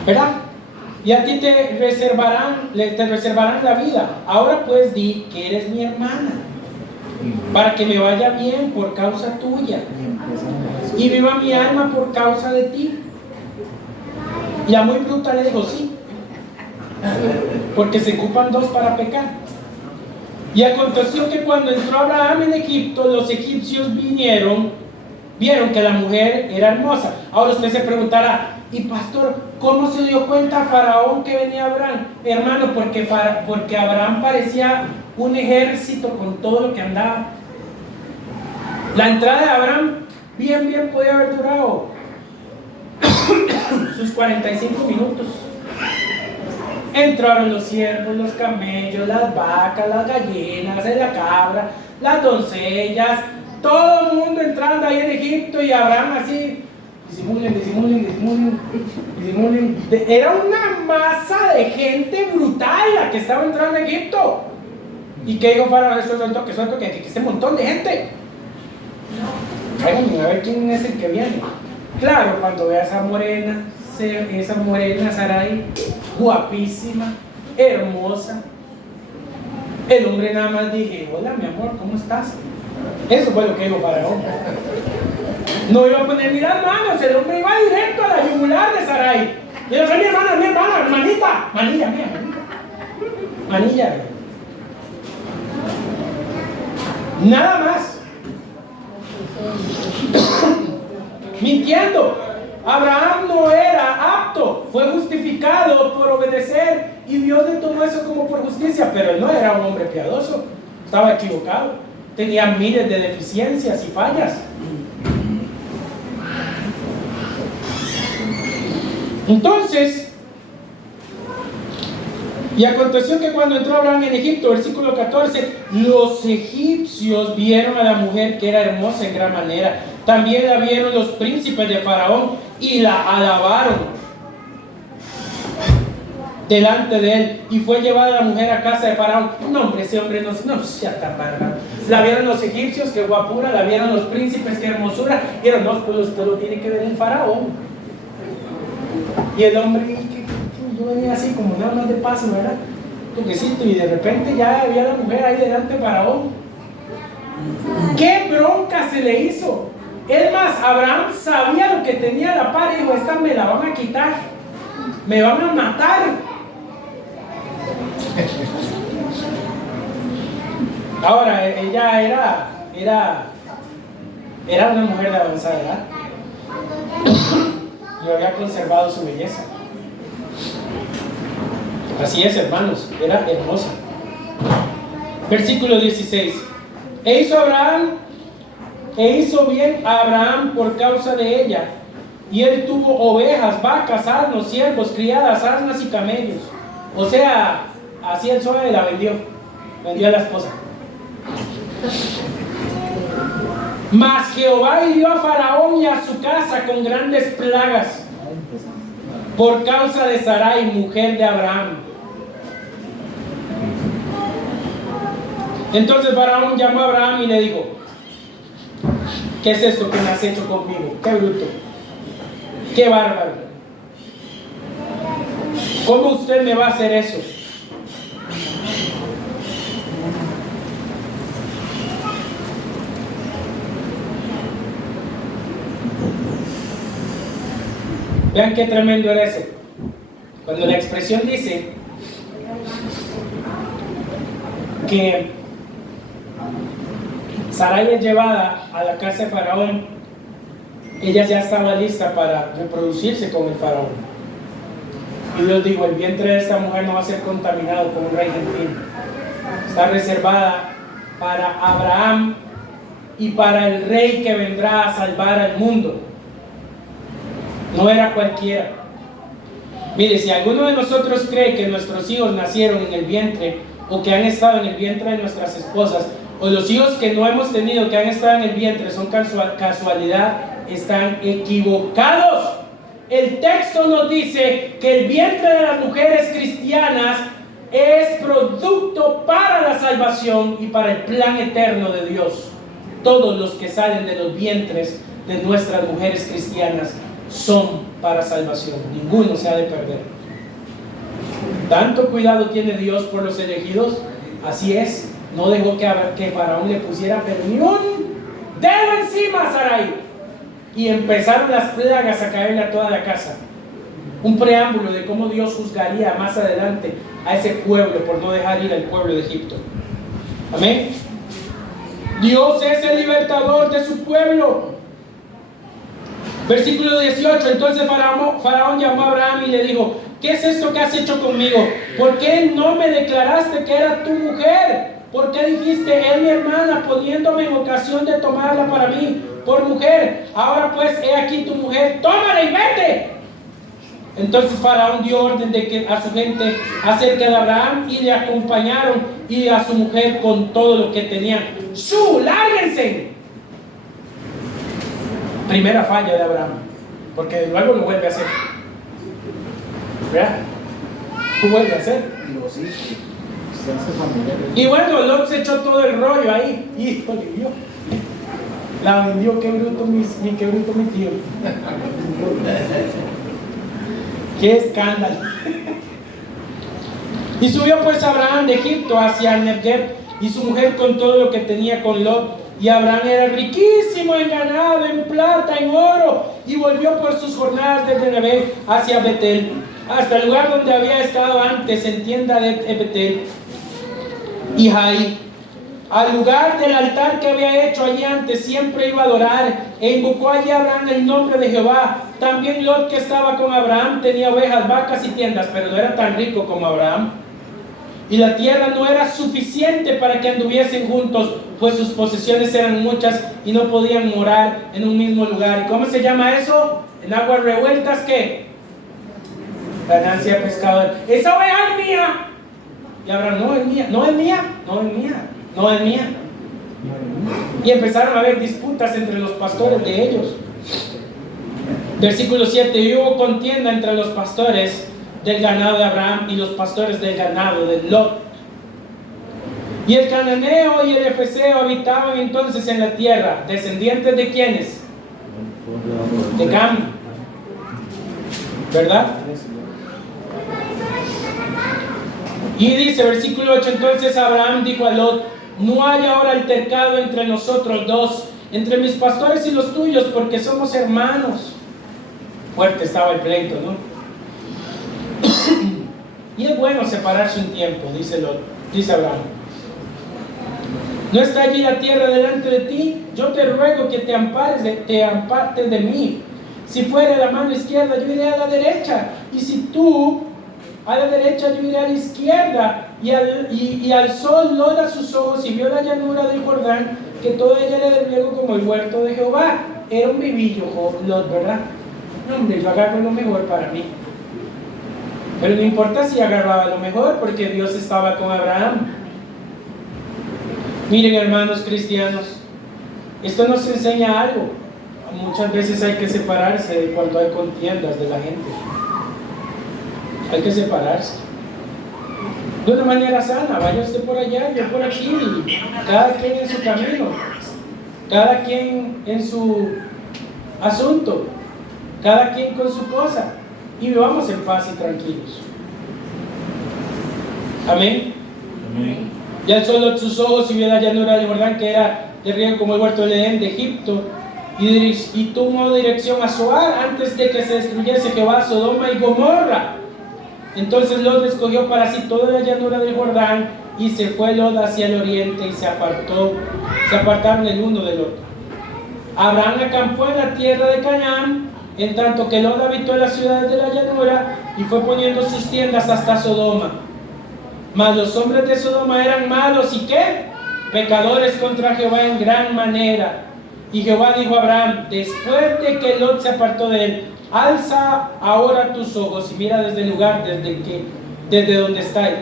¿Verdad? Y a ti te reservarán la vida. Ahora pues di que eres mi hermana, para que me vaya bien por causa tuya, y viva mi alma por causa de ti. Y a muy bruta le dijo: sí, porque se ocupan dos para pecar. Y aconteció que cuando entró Abraham en Egipto, los egipcios vieron que la mujer era hermosa. Ahora usted se preguntará: y pastor, ¿cómo se dio cuenta Faraón que venía Abraham? Hermano, porque Abraham parecía un ejército con todo lo que andaba. La entrada de Abraham bien podía haber durado sus 45 minutos. Entraron los ciervos, los camellos, las vacas, las gallinas, la cabra, las doncellas, todo el mundo entrando ahí en Egipto, y Abraham así, disimulen. Era una masa de gente brutal la que estaba entrando a Egipto. ¿Y qué dijo Faraón? Suelto que aquí este montón de gente. Tráiganme a ver quién es el que viene. Claro, cuando ve a esa morena Sarai, guapísima, hermosa, el hombre nada más dije: hola mi amor, ¿cómo estás? Eso fue lo que dijo Faraón. No iba a poner ni las manos, el hombre iba directo a la yugular de Sarai. Y le dijo: mi hermana, hermanita, manilla mía, manilla. Nada más. Mintiendo. Abraham no era apto, fue justificado por obedecer y Dios le tomó eso como por justicia, pero él no era un hombre piadoso, estaba equivocado, tenía miles de deficiencias y fallas. Entonces, y aconteció que cuando entró Abraham en Egipto, versículo 14, los egipcios vieron a la mujer que era hermosa en gran manera. También la vieron los príncipes de Faraón y la alabaron delante de él. Y fue llevada la mujer a casa de Faraón. No, hombre, ese hombre no sea tan bárbaro. La vieron los egipcios, qué guapura. La vieron los príncipes, qué hermosura. Y dijeron: no, pues usted lo tiene que ver el Faraón. Y el hombre, yo venía así como nada más de paso, ¿verdad? Toquecito, y de repente ya había la mujer ahí delante de Faraón. ¡Qué bronca se le hizo! Es más, Abraham sabía lo que tenía a la par y dijo: esta me la van a quitar, me van a matar. Ahora, ella era una mujer de avanzada edad y había conservado su belleza. Así es, hermanos, era hermosa. Versículo 16. E hizo bien a Abraham por causa de ella, y él tuvo ovejas, vacas, asnos, siervos, criadas, asnas y camellos. O sea, así el suave la vendió a la esposa. Mas Jehová hirió a Faraón y a su casa con grandes plagas por causa de Sarai, mujer de Abraham. Entonces Faraón llamó a Abraham y le dijo: ¿qué es esto que me has hecho conmigo? ¡Qué bruto! ¡Qué bárbaro! ¿Cómo usted me va a hacer eso? Vean qué tremendo era eso. Cuando la expresión dice que Sarai es llevada a la casa de Faraón, ella ya estaba lista para reproducirse con el Faraón. Y Dios dijo: el vientre de esta mujer no va a ser contaminado con un rey gentil. Está reservada para Abraham y para el rey que vendrá a salvar al mundo. No era cualquiera. Mire, si alguno de nosotros cree que nuestros hijos nacieron en el vientre, o que han estado en el vientre de nuestras esposas, o los hijos que no hemos tenido, que han estado en el vientre, son casualidad, están equivocados. El texto nos dice que el vientre de las mujeres cristianas es producto para la salvación y para el plan eterno de Dios. Todos los que salen de los vientres de nuestras mujeres cristianas son para salvación. Ninguno se ha de perder. Tanto cuidado tiene Dios por los elegidos. Así es, no dejó que Faraón le pusiera pero ni un dedo encima a Sarai. Y empezaron las plagas a caerle a toda la casa. Un preámbulo de cómo Dios juzgaría más adelante a ese pueblo por no dejar ir al pueblo de Egipto. Amén. Dios es el libertador de su pueblo. Versículo 18. Entonces Faraón llamó a Abraham y le dijo: ¿qué es esto que has hecho conmigo? ¿Por qué no me declaraste que era tu mujer? ¿Por qué dijiste: es mi hermana, poniéndome en ocasión de tomarla para mí por mujer? Ahora pues, he aquí tu mujer, tómala y vete. Entonces Faraón dio orden de que a su gente acerca de Abraham, y le acompañaron, y a su mujer con todo lo que tenían. ¡Lárguense! Primera falla de Abraham. porque luego lo vuelve a hacer. ¿Verdad? Lo vuelve a hacer. Y bueno, Lot se echó todo el rollo ahí. Híjole, Dios. La vendió, qué bruto mi tío. Qué escándalo. Y subió pues Abraham de Egipto hacia Negev, y su mujer con todo lo que tenía con Lot. Y Abraham era riquísimo en ganado, en plata, en oro, y volvió por sus jornadas desde Negev hacia Betel, hasta el lugar donde había estado antes, en tienda de Betel y Jai. Al lugar del altar que había hecho allí antes, siempre iba a adorar, e invocó allí Abraham el nombre de Jehová. También Lot, que estaba con Abraham, tenía ovejas, vacas y tiendas, pero no era tan rico como Abraham. Y la tierra no era suficiente para que anduviesen juntos, pues sus posesiones eran muchas y no podían morar en un mismo lugar. ¿Y cómo se llama eso? En aguas revueltas, ¿qué? Ganancia de pescador. ¡Esa oveja es mía! Y Abraham, no es mía, no es mía, no es mía, no es mía. Y empezaron a haber disputas entre los pastores de ellos. Versículo 7. Y hubo contienda entre los pastores del ganado de Abraham y los pastores del ganado de Lot. Y el cananeo y el efeseo habitaban entonces en la tierra. ¿Descendientes de quiénes? De Cam, ¿verdad? Y dice versículo 8, entonces Abraham dijo a Lot: no hay ahora altercado entre nosotros dos, entre mis pastores y los tuyos, porque somos hermanos. Fuerte estaba el pleito, ¿no? Y es bueno separarse un tiempo, dice Abraham. ¿No está allí la tierra delante de ti? Yo te ruego que te apartes de mí. Si fuera la mano izquierda, yo iré a la derecha, y si tú a la derecha, yo iré a la izquierda. Y alzó Lot a sus ojos y vio la llanura del Jordán, que toda ella era de riego como el huerto de Jehová. Era un vivillo Lot, ¿verdad? No, hombre, yo agarro lo mejor para mí. Pero no importa si agarraba lo mejor, porque Dios estaba con Abraham. Miren, hermanos cristianos, esto nos enseña algo. Muchas veces hay que separarse de cuando hay contiendas de la gente. Hay que separarse de una manera sana. Vaya usted por allá, yo por aquí, cada quien en su camino, cada quien en su asunto, cada quien con su cosa, y vivamos en paz y tranquilos. Amén. Amén. Y alzó Lot sus ojos y vio la llanura del Jordán, que era de riego como el huerto de Edén de Egipto, y tomó dirección a Zoar antes de que se destruyese Jehová Sodoma y Gomorra. Entonces Lot escogió para sí toda la llanura del Jordán, y se fue Lot hacia el oriente, y se apartaron el uno del otro. Abraham acampó en la tierra de Canaán, en tanto que Lot habitó en las ciudades de la llanura, y fue poniendo sus tiendas hasta Sodoma. Mas los hombres de Sodoma eran malos, ¿y qué? Pecadores contra Jehová en gran manera. Y Jehová dijo a Abraham, después de que Lot se apartó de él: alza ahora tus ojos y mira desde el lugar desde donde está él,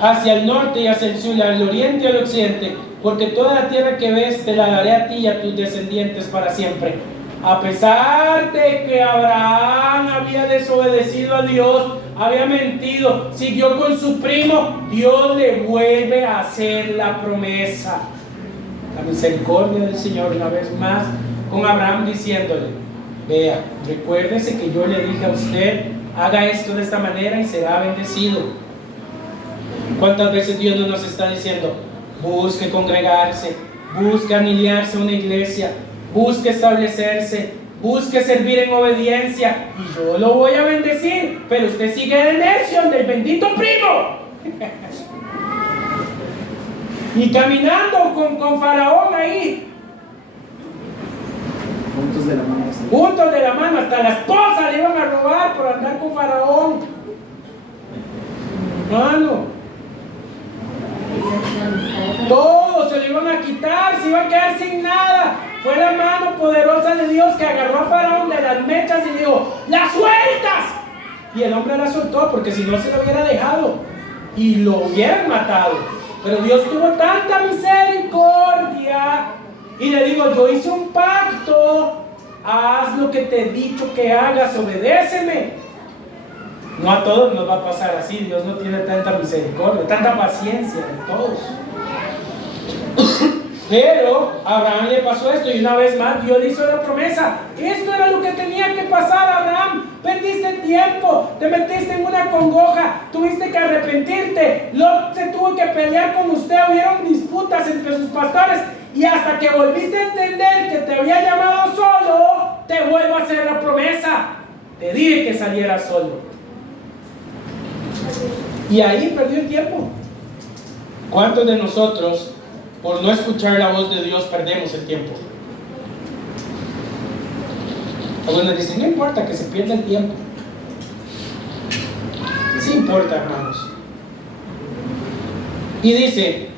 hacia el norte y hacia el sur, al oriente y al occidente, porque toda la tierra que ves te la daré a ti y a tus descendientes para siempre. A pesar de que Abraham había desobedecido a Dios, había mentido, siguió con su primo, Dios le vuelve a hacer la promesa. La misericordia del Señor una vez más con Abraham, diciéndole: vea, recuérdese que yo le dije a usted, haga esto de esta manera y será bendecido. ¿Cuántas veces Dios no nos está diciendo: busque congregarse, busque aniliarse a una iglesia, busque establecerse, busque servir en obediencia, y yo lo voy a bendecir? Pero usted sigue de necio del bendito primo y caminando con Faraón ahí, juntos de la mano, hasta la esposa le iban a robar por andar con Faraón. Hermano, todo se lo iban a quitar, se iba a quedar sin nada. Fue la mano poderosa de Dios que agarró a Faraón de las mechas y le dijo: ¡las sueltas! Y el hombre la soltó, porque si no se lo hubiera dejado y lo hubieran matado. Pero Dios tuvo tanta misericordia y le digo: yo hice un pacto haz lo que te he dicho que hagas, obedéceme. No a todos nos va a pasar así. Dios no tiene tanta misericordia, tanta paciencia de todos. Pero a Abraham le pasó esto, y una vez más Dios le hizo la promesa. Esto era lo que tenía que pasar, Abraham. Perdiste tiempo, te metiste en una congoja, tuviste que arrepentirte. Lot se tuvo que pelear con usted, hubieron disputas entre sus pastores, y hasta que volviste a entender que te había llamado solo, te vuelvo a hacer la promesa. Te dije que salieras solo. Y ahí perdió el tiempo. ¿Cuántos de nosotros, por no escuchar la voz de Dios, perdemos el tiempo? Algunos dicen, no importa que se pierda el tiempo. Sí importa, hermanos. Y dice,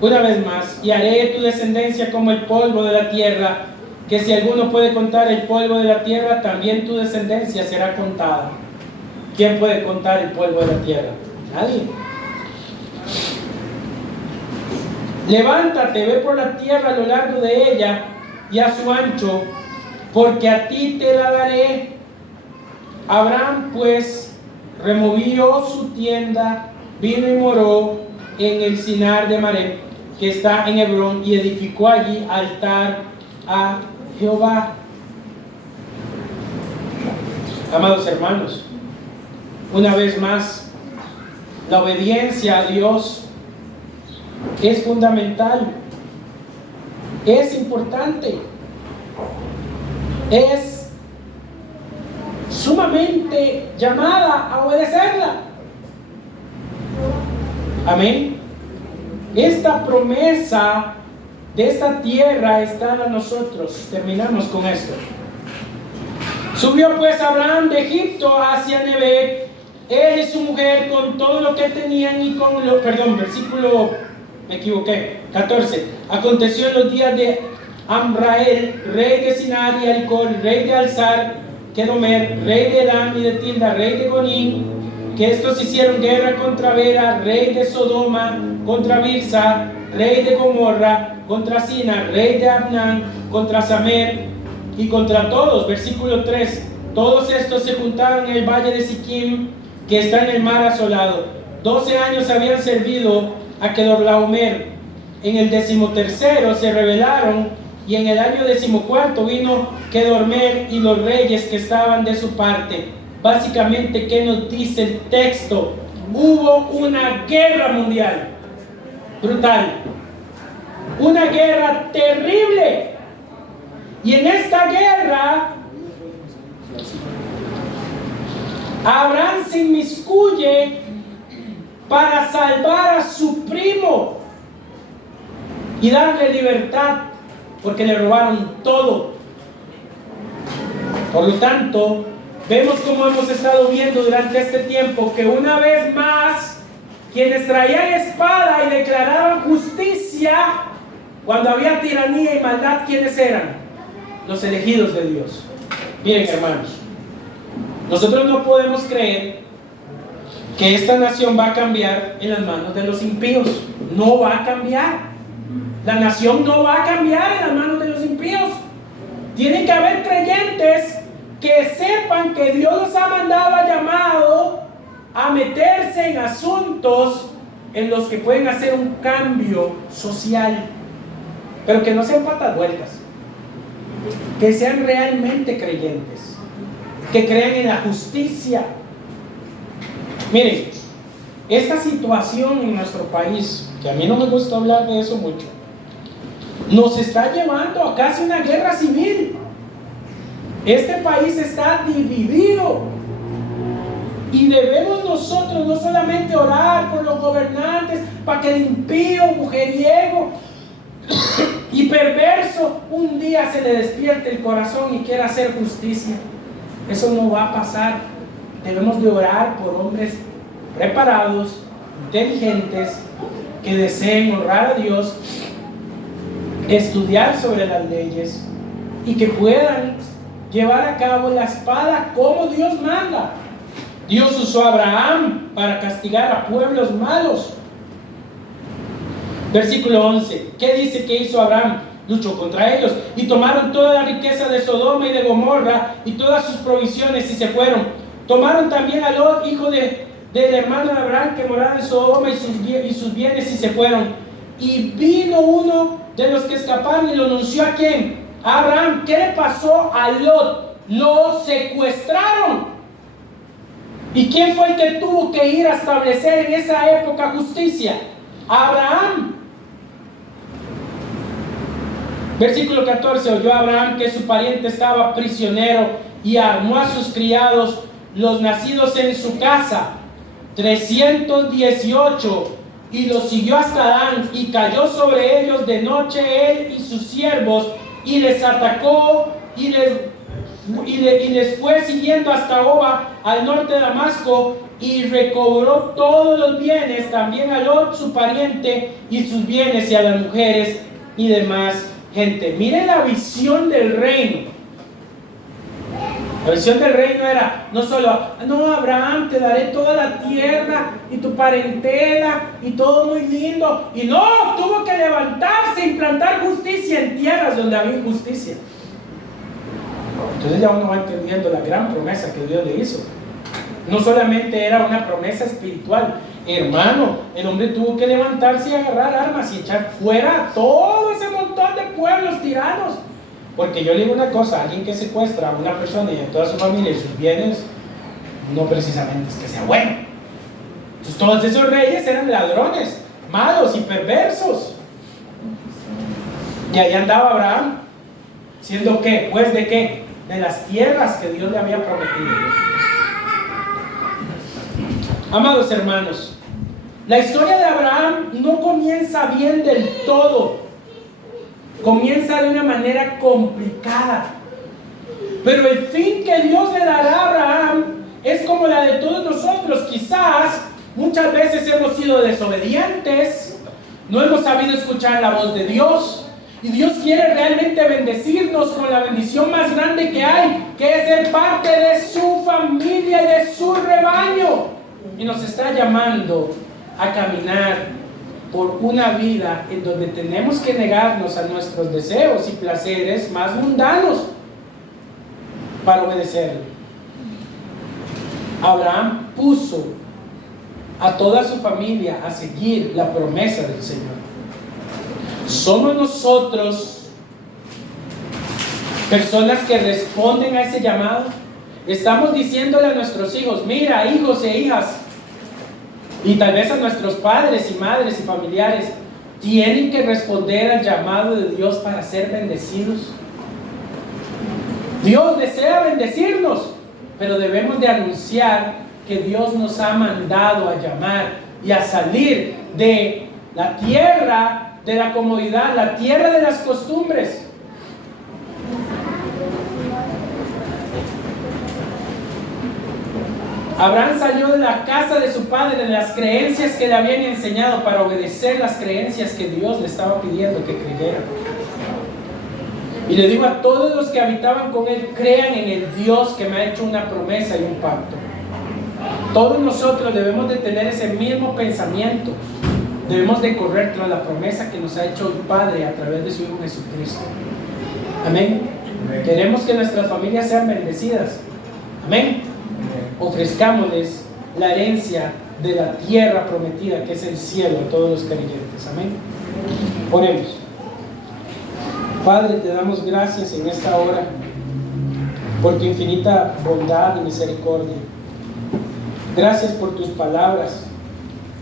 una vez más, y haré tu descendencia como el polvo de la tierra, que si alguno puede contar el polvo de la tierra, también tu descendencia será contada. ¿Quién puede contar el polvo de la tierra? Nadie. Levántate, ve por la tierra a lo largo de ella y a su ancho, porque a ti te la daré. Abraham pues removió su tienda, vino y moró en el Sinar de Maré, que está en Hebrón, y edificó allí altar a Jehová. Amados hermanos, una vez más, la obediencia a Dios es fundamental, es importante, es sumamente llamada a obedecerla. Amén. Esta promesa de esta tierra está a nosotros. Terminamos con esto. Subió pues Abraham de Egipto hacia Nebec, él y su mujer, con todo lo que tenían y con lo... versículo... me equivoqué, 14. Aconteció en los días de Amrael, rey de Sinar y Alcor, rey de Alzar, Kedomer, rey de Elam y de Tilda, rey de Gonín, que estos hicieron guerra contra Vera, rey de Sodoma, contra Birsa, rey de Gomorra, contra Sina, rey de Abnán, contra Samer y contra todos. Versículo 3. Todos estos se juntaron en el valle de Siquim, que está en el mar asolado. 12 años habían servido a Kedorlaomer. En el 13º se rebelaron, y en el año 14 vino Kedorlaomer y los reyes que estaban de su parte. Básicamente, ¿qué nos dice el texto? Hubo una guerra mundial brutal, una guerra terrible, y en esta guerra Abraham se inmiscuye para salvar a su primo y darle libertad, porque le robaron todo. Por lo tanto, vemos como hemos estado viendo durante este tiempo que una vez más, quienes traían espada y declaraban justicia cuando había tiranía y maldad, ¿quiénes eran? Los elegidos de Dios. Miren, hermanos, nosotros no podemos creer que esta nación va a cambiar en las manos de los impíos. No va a cambiar. La nación no va a cambiar en las manos de los impíos. Tiene que haber creyentes que sepan que Dios los ha mandado, llamado a meterse en asuntos en los que pueden hacer un cambio social, pero que no sean patas vueltas, que sean realmente creyentes, que crean en la justicia. Miren, esta situación en nuestro país, que a mí no me gusta hablar de eso mucho, nos está llevando a casi una guerra civil. Este país está dividido, y debemos nosotros no solamente orar por los gobernantes para que el impío, mujeriego y perverso un día se le despierte el corazón y quiera hacer justicia. Eso no va a pasar. Debemos de orar por hombres preparados, inteligentes, que deseen honrar a Dios, estudiar sobre las leyes y que puedan llevar a cabo la espada como Dios manda. Dios usó a Abraham para castigar a pueblos malos. Versículo 11. ¿Qué dice que hizo Abraham? luchó contra ellos. Y tomaron toda la riqueza de Sodoma y de Gomorra y todas sus provisiones y se fueron. Tomaron también a Lot, hijo del hermano de Abraham, que moraba en Sodoma y sus bienes y se fueron. Y vino uno de los que escaparon y lo anunció a ¿quién? A Abraham. ¿Qué le pasó a Lot? Lo secuestraron. ¿Y quién fue el que tuvo que ir a establecer en esa época justicia? Abraham. Versículo 14. Oyó Abraham que su pariente estaba prisionero y armó a sus criados, los nacidos en su casa, 318, y los siguió hasta Dan, y cayó sobre ellos de noche él y sus siervos, y les atacó y les fue siguiendo hasta Oba, al norte de Damasco, y recobró todos los bienes, también a Lot su pariente y sus bienes, y a las mujeres y demás gente. Miren la visión del reino. La visión del reino era no solo, no, Abraham, te daré toda la tierra y tu parentela y todo muy lindo. Y no, tuvo que levantarse e implantar justicia en tierras donde había injusticia. Entonces ya uno va entendiendo la gran promesa que Dios le hizo. No solamente era una promesa espiritual, hermano, el hombre tuvo que levantarse y agarrar armas y echar fuera todo ese montón de pueblos tiranos. Porque yo le digo una cosa, alguien que secuestra a una persona y a toda su familia y sus bienes, no precisamente es que sea bueno. Entonces todos esos reyes eran ladrones, malos y perversos. Y ahí andaba Abraham, siendo ¿qué? Pues de qué? De las tierras que Dios le había prometido. Amados hermanos, la historia de Abraham no comienza bien del todo. Comienza de una manera complicada. Pero el fin que Dios le dará a Abraham es como la de todos nosotros. Quizás muchas veces hemos sido desobedientes, no hemos sabido escuchar la voz de Dios. Y Dios quiere realmente bendecirnos con la bendición más grande que hay, que es ser parte de su familia y de su rebaño. Y nos está llamando a caminar por una vida en donde tenemos que negarnos a nuestros deseos y placeres más mundanos para obedecerle. Abraham puso a toda su familia a seguir la promesa del Señor. Somos nosotros personas que responden a ese llamado. Estamos diciéndole a nuestros hijos, mira, hijos e hijas, y tal vez a nuestros padres y madres y familiares, tienen que responder al llamado de Dios para ser bendecidos. Dios desea bendecirnos, pero debemos de anunciar que Dios nos ha mandado a llamar y a salir de la tierra de la comodidad, la tierra de las costumbres. Abraham salió de la casa de su padre, de las creencias que le habían enseñado, para obedecer las creencias que Dios le estaba pidiendo que creyera. Y le digo a todos los que habitaban con él, crean en el Dios que me ha hecho una promesa y un pacto. Todos nosotros debemos de tener ese mismo pensamiento. Debemos de correr tras la promesa que nos ha hecho el Padre a través de su Hijo Jesucristo. Amén. Queremos que nuestras familias sean bendecidas. Amén. Ofrezcámosles la herencia de la tierra prometida, que es el cielo, a todos los creyentes. Amén. Oremos. Padre, te damos gracias en esta hora por tu infinita bondad y misericordia. Gracias por tus palabras.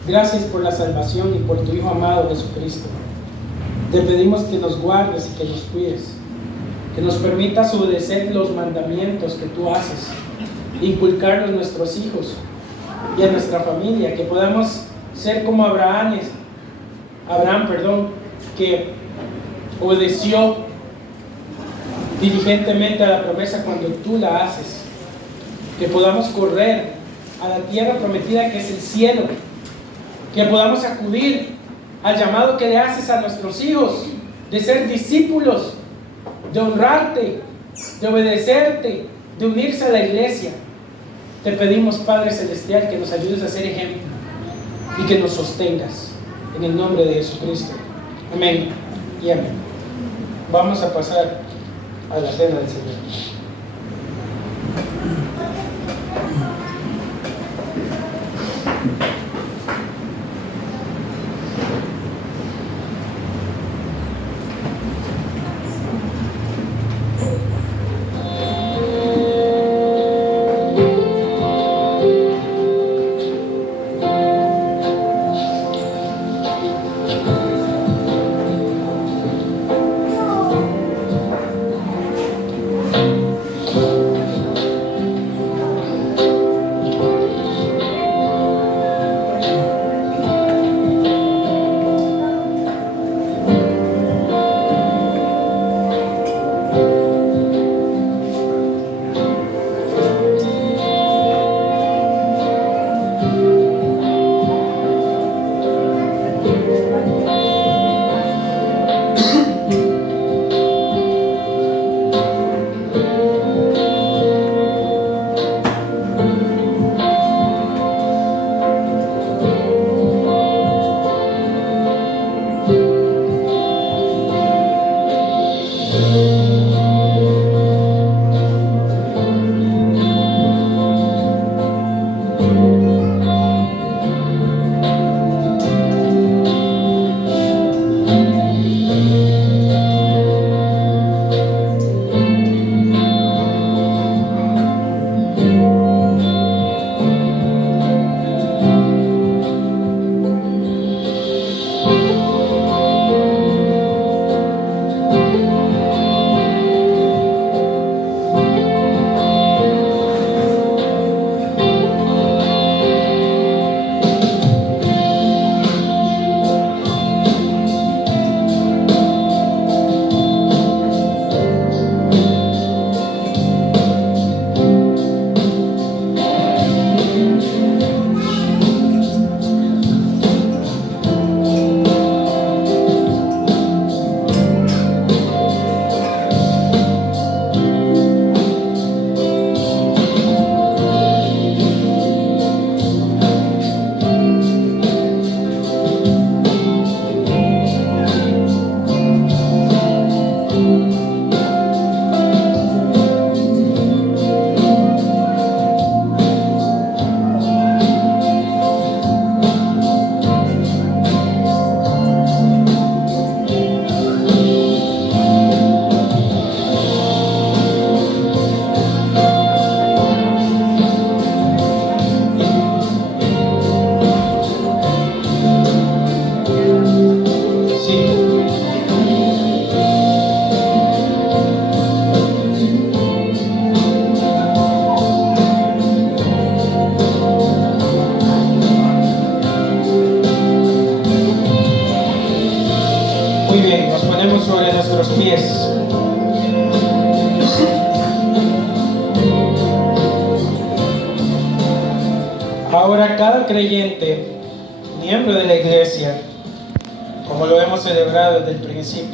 Gracias por la salvación y por tu Hijo amado Jesucristo. Te pedimos que nos guardes y que nos cuides, que nos permitas obedecer los mandamientos que tú haces, inculcarlos a nuestros hijos y a nuestra familia, que podamos ser como Abraham, que obedeció diligentemente a la promesa cuando tú la haces, que podamos correr a la tierra prometida que es el cielo, que podamos acudir al llamado que le haces a nuestros hijos, de ser discípulos, de honrarte, de obedecerte, de unirse a la iglesia. Te pedimos, Padre Celestial, que nos ayudes a ser ejemplo y que nos sostengas en el nombre de Jesucristo. Amén y amén. Vamos a pasar a la cena del Señor. Muy bien, nos ponemos sobre nuestros pies. Ahora cada creyente, miembro de la iglesia, como lo hemos celebrado desde el principio,